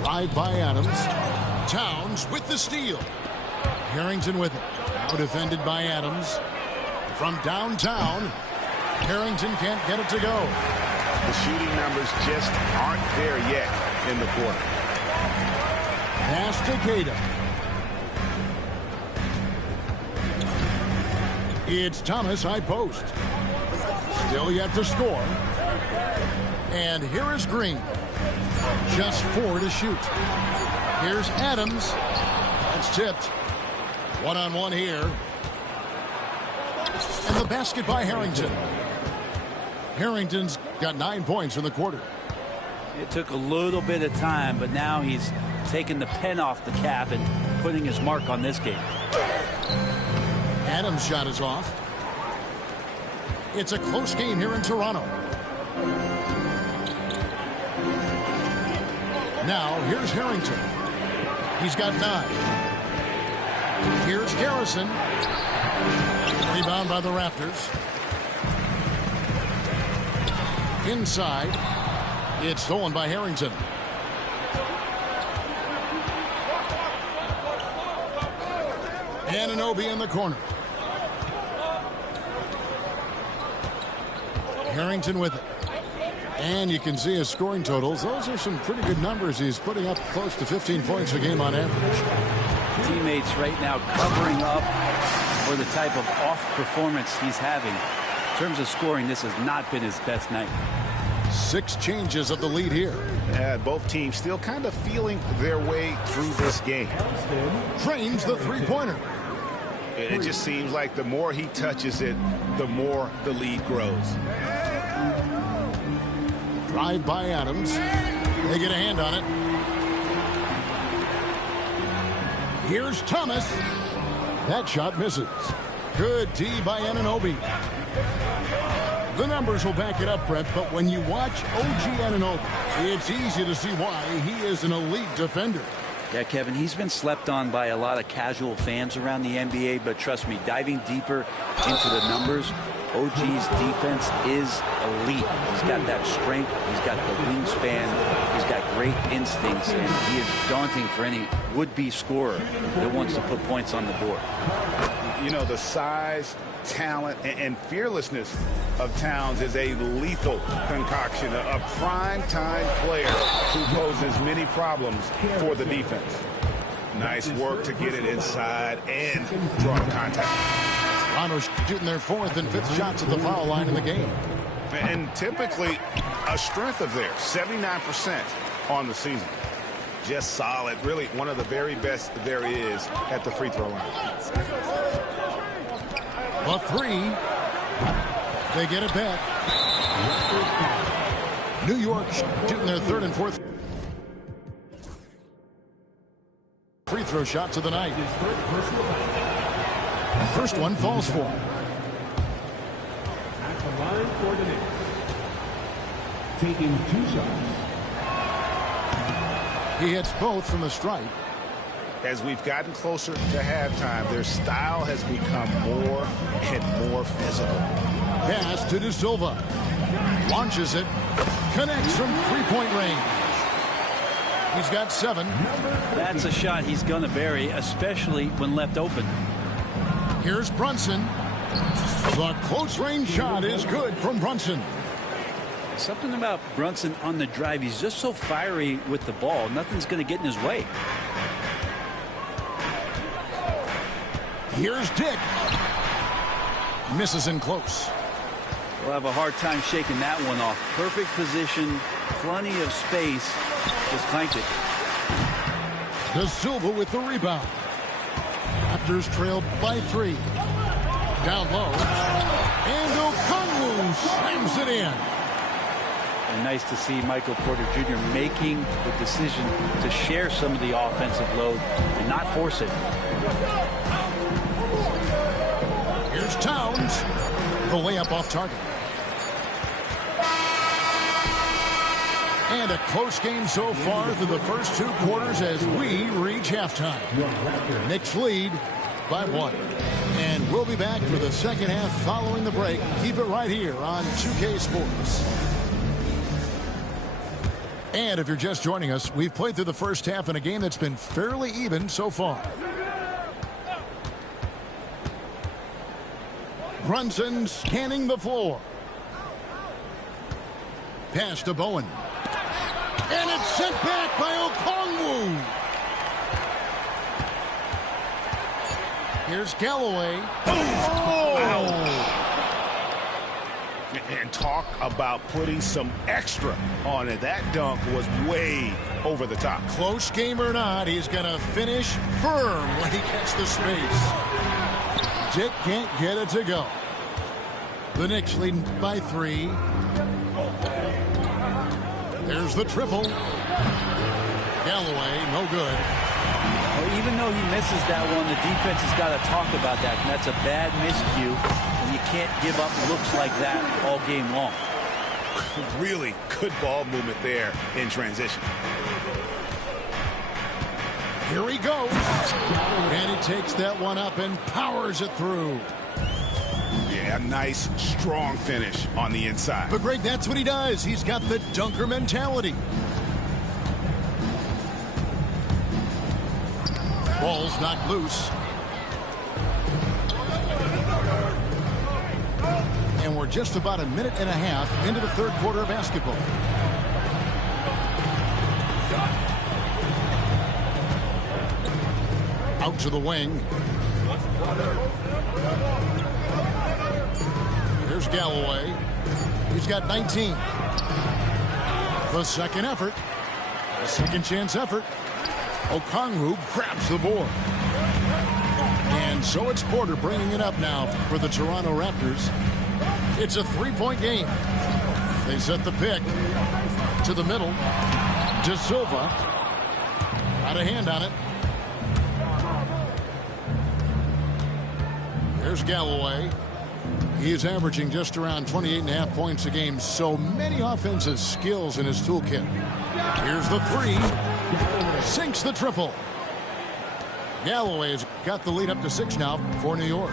Drive by Adams. Towns with the steal. Harrington with it. Now defended by Adams. From downtown. Harrington can't get it to go. The shooting numbers just aren't there yet in the quarter. Pass to Queta. It's Thomas high post. Still yet to score. And here is Green. Just 4 to shoot. Here's Adams. That's tipped. One-on-one here. And the basket by Harrington. Harrington's got 9 points in the quarter. It took a little bit of time, but now he's taking the pen off the cap and putting his mark on this game. Adams' shot is off. It's a close game here in Toronto. Now, here's Harrington. He's got 9. Here's Garrison. Rebound by the Raptors. Inside. It's stolen by Harrington. Anunoby in the corner. Harrington with it. And you can see his scoring totals. Those are some pretty good numbers. He's putting up close to 15 points a game on average. Teammates right now covering up for the type of off performance he's having. In terms of scoring, this has not been his best night. 6 changes of the lead here. Yeah, both teams still kind of feeling their way through this game. Drains the 3-pointer. It just seems like the more he touches it, the more the lead grows. Drive by Adams. They get a hand on it. Here's Thomas. That shot misses. Good D by Anunoby. The numbers will back it up, Brett, but when you watch OG Anunoby, it's easy to see why he is an elite defender. Yeah, Kevin, he's been slept on by a lot of casual fans around the NBA, but trust me, diving deeper into the numbers, OG's defense is elite. He's got that strength, he's got the wingspan, he's got great instincts, and he is daunting for any would-be scorer that wants to put points on the board. You know, the size, talent, and fearlessness of Towns is a lethal concoction, a prime-time player who poses many problems for the defense. Nice work to get it inside and draw contact. Toronto shooting their 4th and 5th shots at the foul line in the game. And typically a strength of theirs, 79% on the season. Just solid, really one of the very best there is at the free throw line. A 3. They get it back. New York shooting their 3rd and 4th free throw shots of the night. First one falls for him. At the line for the Knicks. Taking 2 shots. He hits both from the stripe. As we've gotten closer to halftime, their style has become more and more physical. Pass to De Silva. Launches it. Connects from three-point range. He's got 7. That's a shot he's going to bury, especially when left open. Here's Brunson. The close-range shot is good from Brunson. Something about Brunson on the drive. He's just so fiery with the ball. Nothing's going to get in his way. Here's Dick. Misses in close. We'll have a hard time shaking that one off. Perfect position, plenty of space. Just clanked it. De Silva with the rebound. Raptors trailed by 3. Down low. And Okongwu slams it in. And nice to see Michael Porter Jr. making the decision to share some of the offensive load and not force it. Here's Towns. The layup off target. And a close game so far through the first 2 quarters as we reach halftime. Knicks lead by 1. And we'll be back for the second half following the break. Keep it right here on 2K Sports. And if you're just joining us, we've played through the first half in a game that's been fairly even so far. Brunson scanning the floor. Pass to Bowen. And it's sent back by Okongwu. Here's Galloway. Oh! And talk about putting some extra on it. That dunk was way over the top. Close game or not, he's going to finish firm when he gets the space. Dick can't get it to go. The Knicks leading by 3. There's the triple. Galloway, no good. Well, even though he misses that one, the defense has got to talk about that. And that's a bad miscue. And you can't give up looks like that all game long. Really good ball movement there in transition. Here he goes. And he takes that one up and powers it through. Yeah, nice, strong finish on the inside. But Greg, that's what he does. He's got the dunker mentality. Ball's knocked loose. And we're just about a minute and a half into the third quarter of basketball. Out to the wing. Here's Galloway. He's got 19. The second effort. A second chance effort. Okongwu grabs the board. And so it's Porter bringing it up now for the Toronto Raptors. It's a 3-point game. They set the pick to the middle. De Silva. Got a hand on it. Here's Galloway. He is averaging just around 28.5 points a game. So many offensive skills in his toolkit. Here's the 3. Sinks the triple. Galloway's got the lead up to 6 now for New York.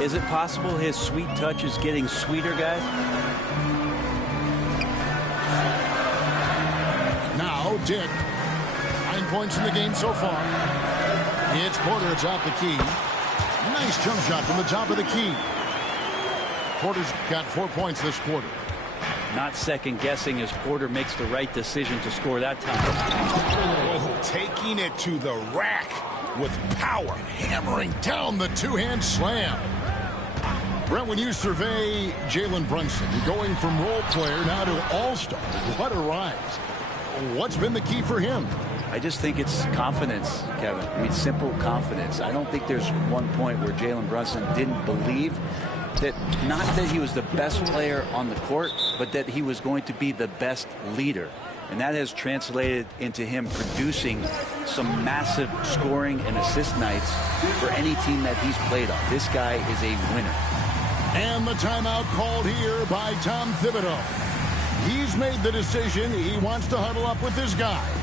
Is it possible his sweet touch is getting sweeter, guys? Dick. 9 points in the game so far. It's Porter atop the key. Nice jump shot from the top of the key. Porter's got 4 points this quarter. Not second guessing as Porter makes the right decision to score that time. Oh, taking it to the rack with power. Hammering down the two-hand slam. Brent, when you survey Jalen Brunson, going from role player now to all-star, what a rise. What's been the key for him? I just think it's confidence, Kevin. I mean, simple confidence. I don't think there's one point where Jalen Brunson didn't believe that, not that he was the best player on the court, but that he was going to be the best leader. And that has translated into him producing some massive scoring and assist nights for any team that he's played on. This guy is a winner. And the timeout called here by Tom Thibodeau. He's made the decision. He wants to huddle up with his guys.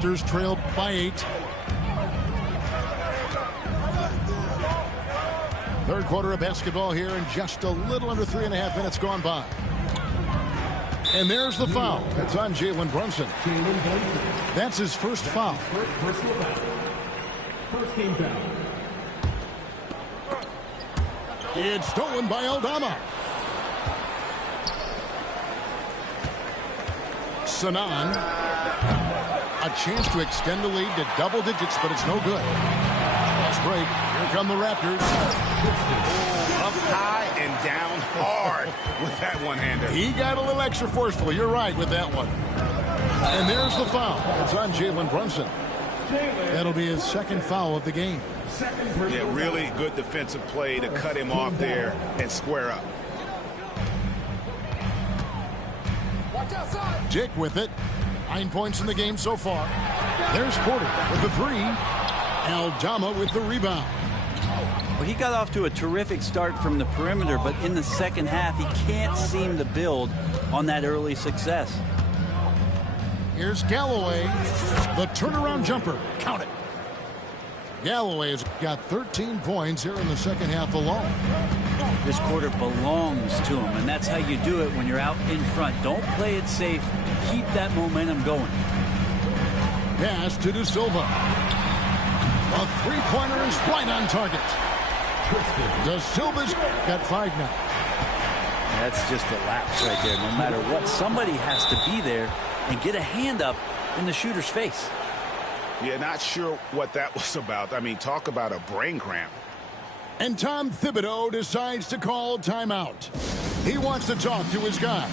Raptors trailed by 8. Third quarter of basketball here, and just a little under 3.5 minutes gone by. And there's the foul. That's on Jalen Brunson. That's his first foul. First team foul. It's stolen by Aldama. Sanan. A chance to extend the lead to double digits, but it's no good. Last break. Here come the Raptors. Up high and down hard with that one-hander. He got a little extra forceful. You're right with that one. And there's the foul. It's on Jalen Brunson. That'll be his second foul of the game. Yeah, really good defensive play to cut him off there and square up. Dick with it. 9 points in the game so far. There's Porter with the 3. Aldama with the rebound. Well, he got off to a terrific start from the perimeter, but in the second half, he can't seem to build on that early success. Here's Galloway. The turnaround jumper. Count it. Galloway has got 13 points here in the second half alone. This quarter belongs to him, and that's how you do it when you're out in front. Don't play it safe. Keep that momentum going. Pass to De Silva. A three-pointer is right on target. De Silva's got 5 now. That's just a lapse right there. No matter what, somebody has to be there and get a hand up in the shooter's face. Yeah, not sure what that was about. I mean, talk about a brain cramp. And Tom Thibodeau decides to call timeout. He wants to talk to his guys.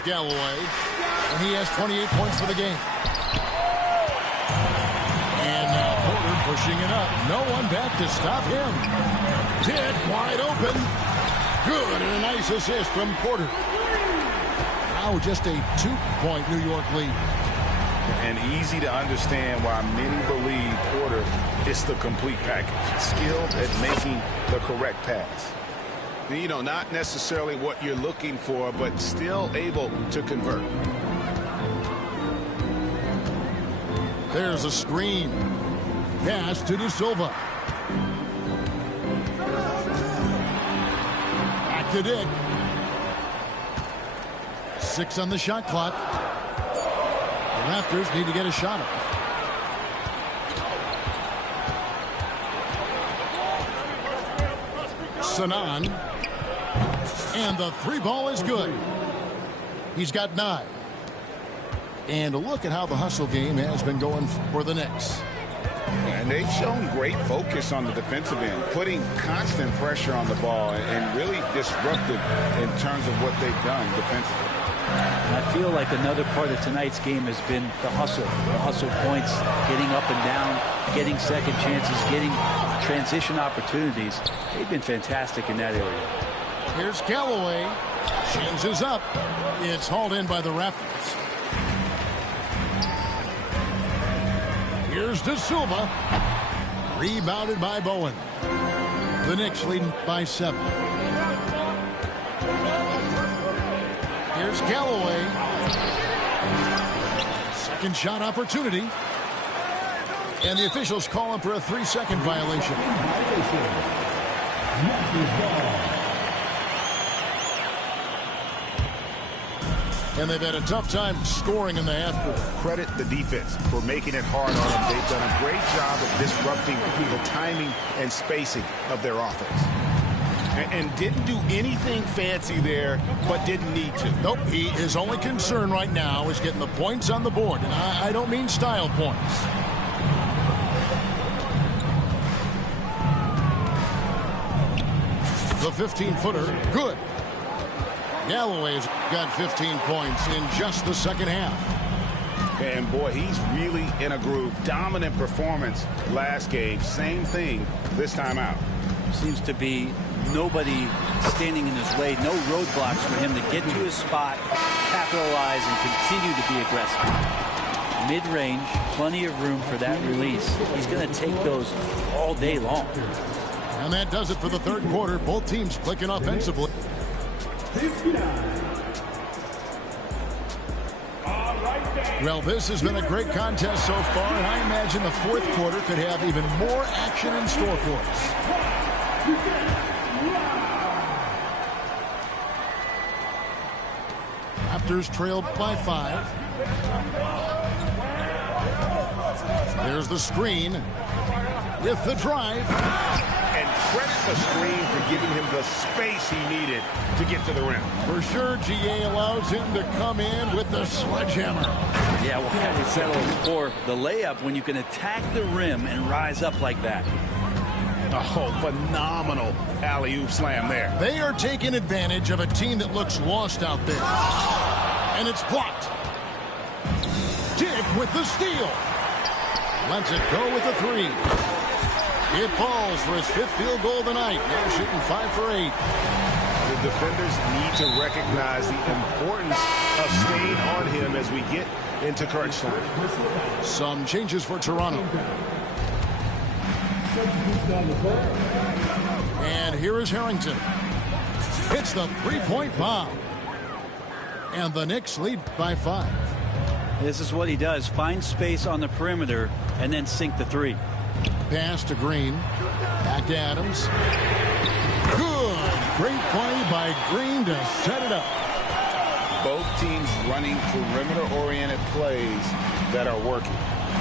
Here's Galloway, and he has 28 points for the game. And now Porter pushing it up. No one back to stop him. Dick wide open. Good, and a nice assist from Porter. Now just a 2-point New York lead. And easy to understand why many believe Porter is the complete package. Skilled at making the correct pass. You know, not necessarily what you're looking for, but still able to convert. There's a screen. Pass to De Silva. Back to Dick. 6 on the shot clock. The Raptors need to get a shot up. Sanan. And the 3-ball is good. He's got 9. And look at how the hustle game has been going for the Knicks. And they've shown great focus on the defensive end, putting constant pressure on the ball and really disruptive in terms of what they've done defensively. I feel like another part of tonight's game has been the hustle points, getting up and down, getting second chances, getting transition opportunities. They've been fantastic in that area. Here's Galloway. Shins is up. It's hauled in by the Raptors. Here's De Silva. Rebounded by Bowen. The Knicks leading by 7. Here's Galloway. Second shot opportunity. And the officials call him for a 3-second violation. And they've had a tough time scoring in the half court. Credit the defense for making it hard on them. They've done a great job of disrupting the timing and spacing of their offense. And didn't do anything fancy there, but didn't need to. Nope, his only concern right now is getting the points on the board. And I don't mean style points. The 15-footer, good. Galloway's got 15 points in just the second half. And boy, he's really in a groove. Dominant performance last game. Same thing this time out. Seems to be nobody standing in his way. No roadblocks for him to get to his spot, capitalize, and continue to be aggressive. Mid-range, plenty of room for that release. He's going to take those all day long. And that does it for the third quarter. Both teams clicking offensively. 59. Well, this has been a great contest so far, and I imagine the fourth quarter could have even more action in store for us. Raptors trailed by 5. There's the screen with the drive. And credit the screen for giving him the space he needed to get to the rim. For sure, GA allows him to come in with the sledgehammer. Yeah, well, as we said before, the layup when you can attack the rim and rise up like that. Oh, phenomenal alley-oop slam there. They are taking advantage of a team that looks lost out there. And it's blocked. Dick with the steal. Lets it go with the 3. It falls for his 5th field goal of the night. Now shooting 5 for 8. The defenders need to recognize the importance of staying on him as we get into crunch time. Some changes for Toronto. And here is Harrington. Hits the 3-point bomb. And the Knicks lead by 5. This is what he does. Find space on the perimeter and then sink the 3. Pass to Green. Back to Adams. Good. Great play by Green to set it up. Both teams running perimeter-oriented plays that are working.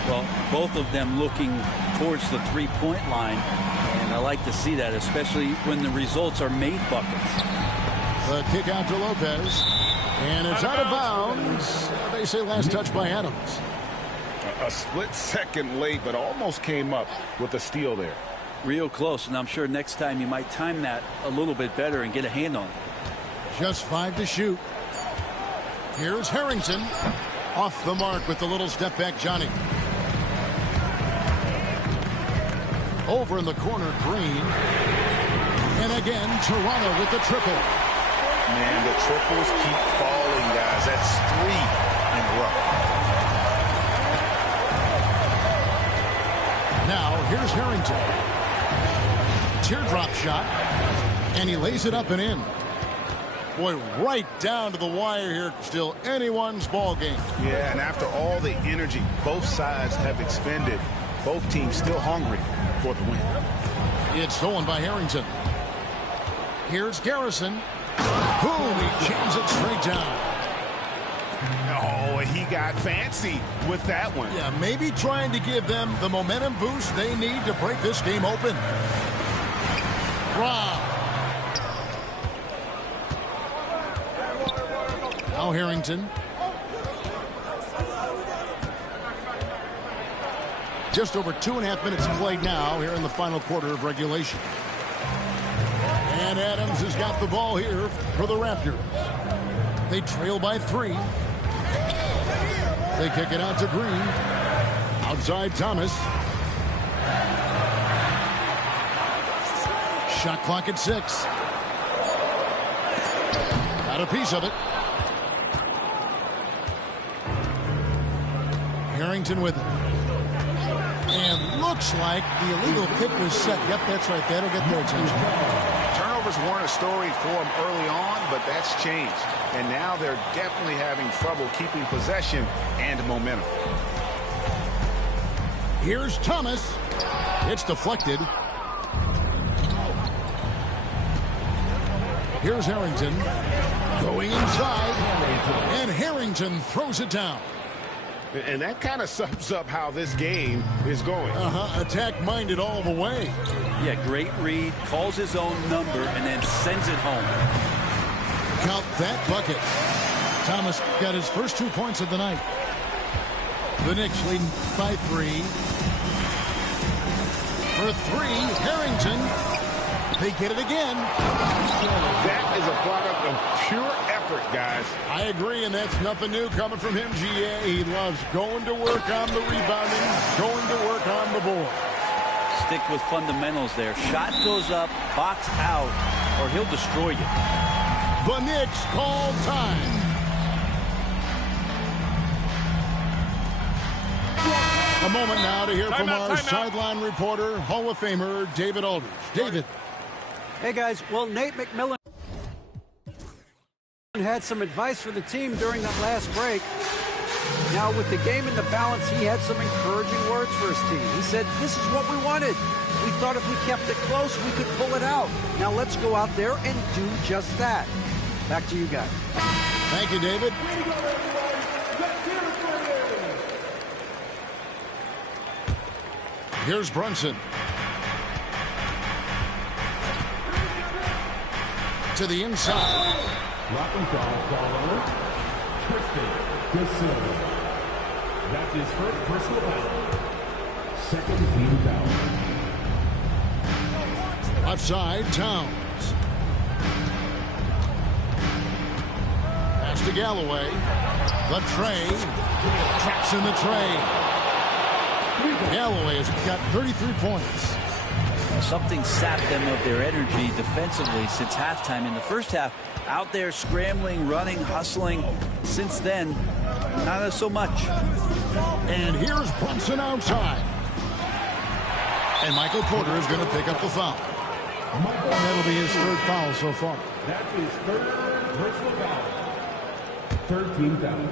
Well, both of them looking towards the 3-point line. And I like to see that, especially when the results are made buckets. The kick out to Lopez. And it's out of bounds. They say last touch by Adams. A split second late, but almost came up with a steal there. Real close, and I'm sure next time you might time that a little bit better and get a hand on it. Just 5 to shoot. Here's Harrington. Off the mark with the little step back, Johnny. Over in the corner, Green. And again, Toronto with the triple. Man, the triples keep falling, guys. That's 3 in a row. Now, here's Harrington. Teardrop shot. And he lays it up and in. Boy, right down to the wire here. Still anyone's ball game. Yeah, and after all the energy both sides have expended, both teams still hungry for the win. It's stolen by Harrington. Here's Garrison. Boom, he jams it straight down. Oh, he got fancy with that one. Yeah, maybe trying to give them the momentum boost they need to break this game open. Wow. Now Harrington. Just over 2.5 minutes played now here in the final quarter of regulation. And Adams has got the ball here for the Raptors. They trail by 3. They kick it out to Green. Outside Thomas. Shot clock at 6. Got a piece of it. Harrington with it. And looks like the illegal kick was set. Yep, that's right. That'll get their attention. Turnovers weren't a story for them early on, but that's changed. And now they're definitely having trouble keeping possession and momentum. Here's Thomas. It's deflected. Here's Harrington. Going inside. And Harrington throws it down. And that kind of sums up how this game is going. Attack-minded all the way. Yeah, great read, calls his own number, and then sends it home. Count that bucket. Thomas got his first 2 points of the night. The Knicks leading by 3. For 3, Harrington. They get it again. That is a product of pure effort, guys. I agree, and that's nothing new coming from him, GA. He loves going to work on the rebounding, going to work on the board. Stick with fundamentals there. Shot goes up, box out, or he'll destroy you. The Knicks call time. A moment now to hear from our sideline reporter, Hall of Famer David Aldridge. David. Hey, guys. Well, Nate McMillan had some advice for the team during that last break. Now, with the game in the balance, he had some encouraging words for his team. He said, this is what we wanted. We thought if we kept it close, we could pull it out. Now, let's go out there and do just that. Back to you guys. Thank you, David. Here's Brunson. To the inside. Rockland foul, Tristan De Silva. That's his first personal foul. Second team foul. Outside, Towns. Pass to Galloway. The tray. Traps in the tray. Galloway has got 33 points. Something sapped them of their energy defensively since halftime. In the first half, out there scrambling, running, hustling. Since then, not so much. And here's Brunson outside. And Michael Porter is going to pick up the foul. And that'll be his third foul so far. That's his third personal foul. Third team foul.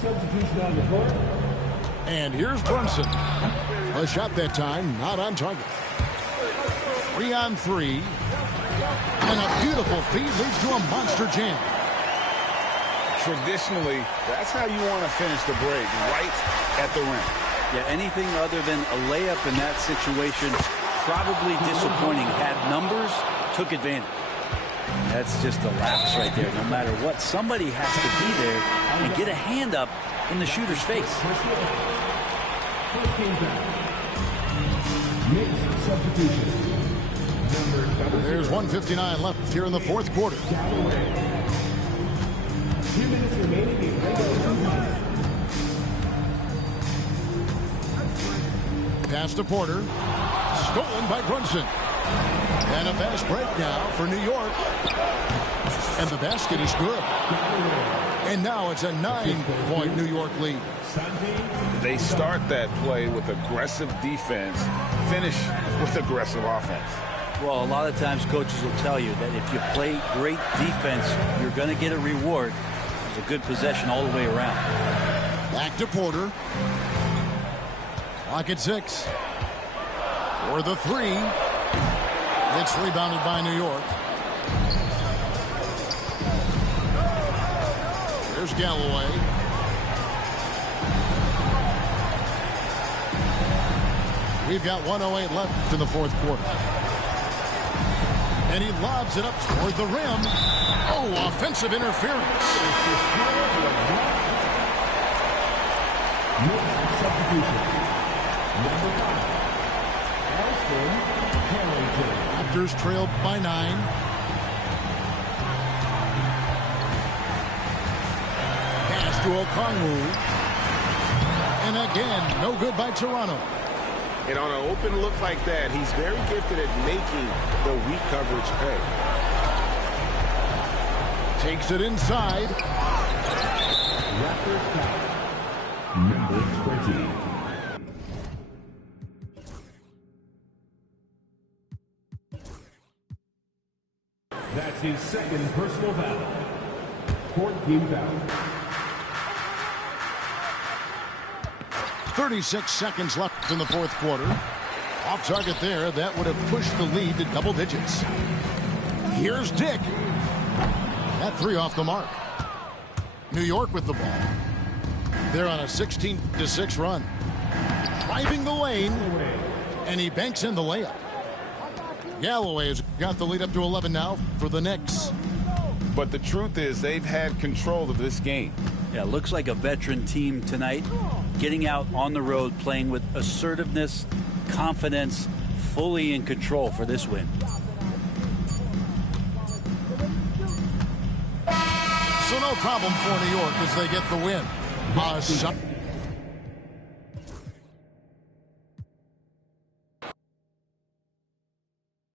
Substitution on the court. And here's Brunson. A shot that time, not on target. 3 on 3. And a beautiful feed leads to a monster jam. Traditionally, that's how you want to finish the break, right at the rim. Yeah, anything other than a layup in that situation, probably disappointing. Had numbers, took advantage. That's just a lapse right there. No matter what, somebody has to be there and get a hand up in the shooter's face. There's 1:59 left here in the fourth quarter. 2 minutes remaining in regulation time. Pass to Porter. Stolen by Brunson. And a fast break now for New York. And the basket is good. And now it's a 9-point New York lead. They start that play with aggressive defense, finish with aggressive offense. Well, a lot of times coaches will tell you that if you play great defense, you're going to get a reward. It's a good possession all the way around. Back to Porter. Clock at 6. For the 3. It's rebounded by New York. There's Galloway. We've got 1:08 left in the fourth quarter. And he lobs it up toward the rim. Oh, offensive interference. Substitution. Number 5. Austin Harrington. Raptors trailed by 9. Pass to Okongwu. And again, no good by Toronto. And on an open look like that, he's very gifted at making the weak coverage pay. Takes it inside. Raptors foul. Number 20. That's his second personal foul. 14 foul. 36 seconds left in the fourth quarter. Off target there. That would have pushed the lead to double digits. Here's Dick. That 3 off the mark. New York with the ball. They're on a 16-6 run. Driving the lane. And he banks in the layup. Galloway has got the lead up to 11 now for the Knicks. But the truth is they've had control of this game. Yeah, looks like a veteran team tonight. Getting out on the road, playing with assertiveness, confidence, fully in control for this win. So no problem for New York as they get the win.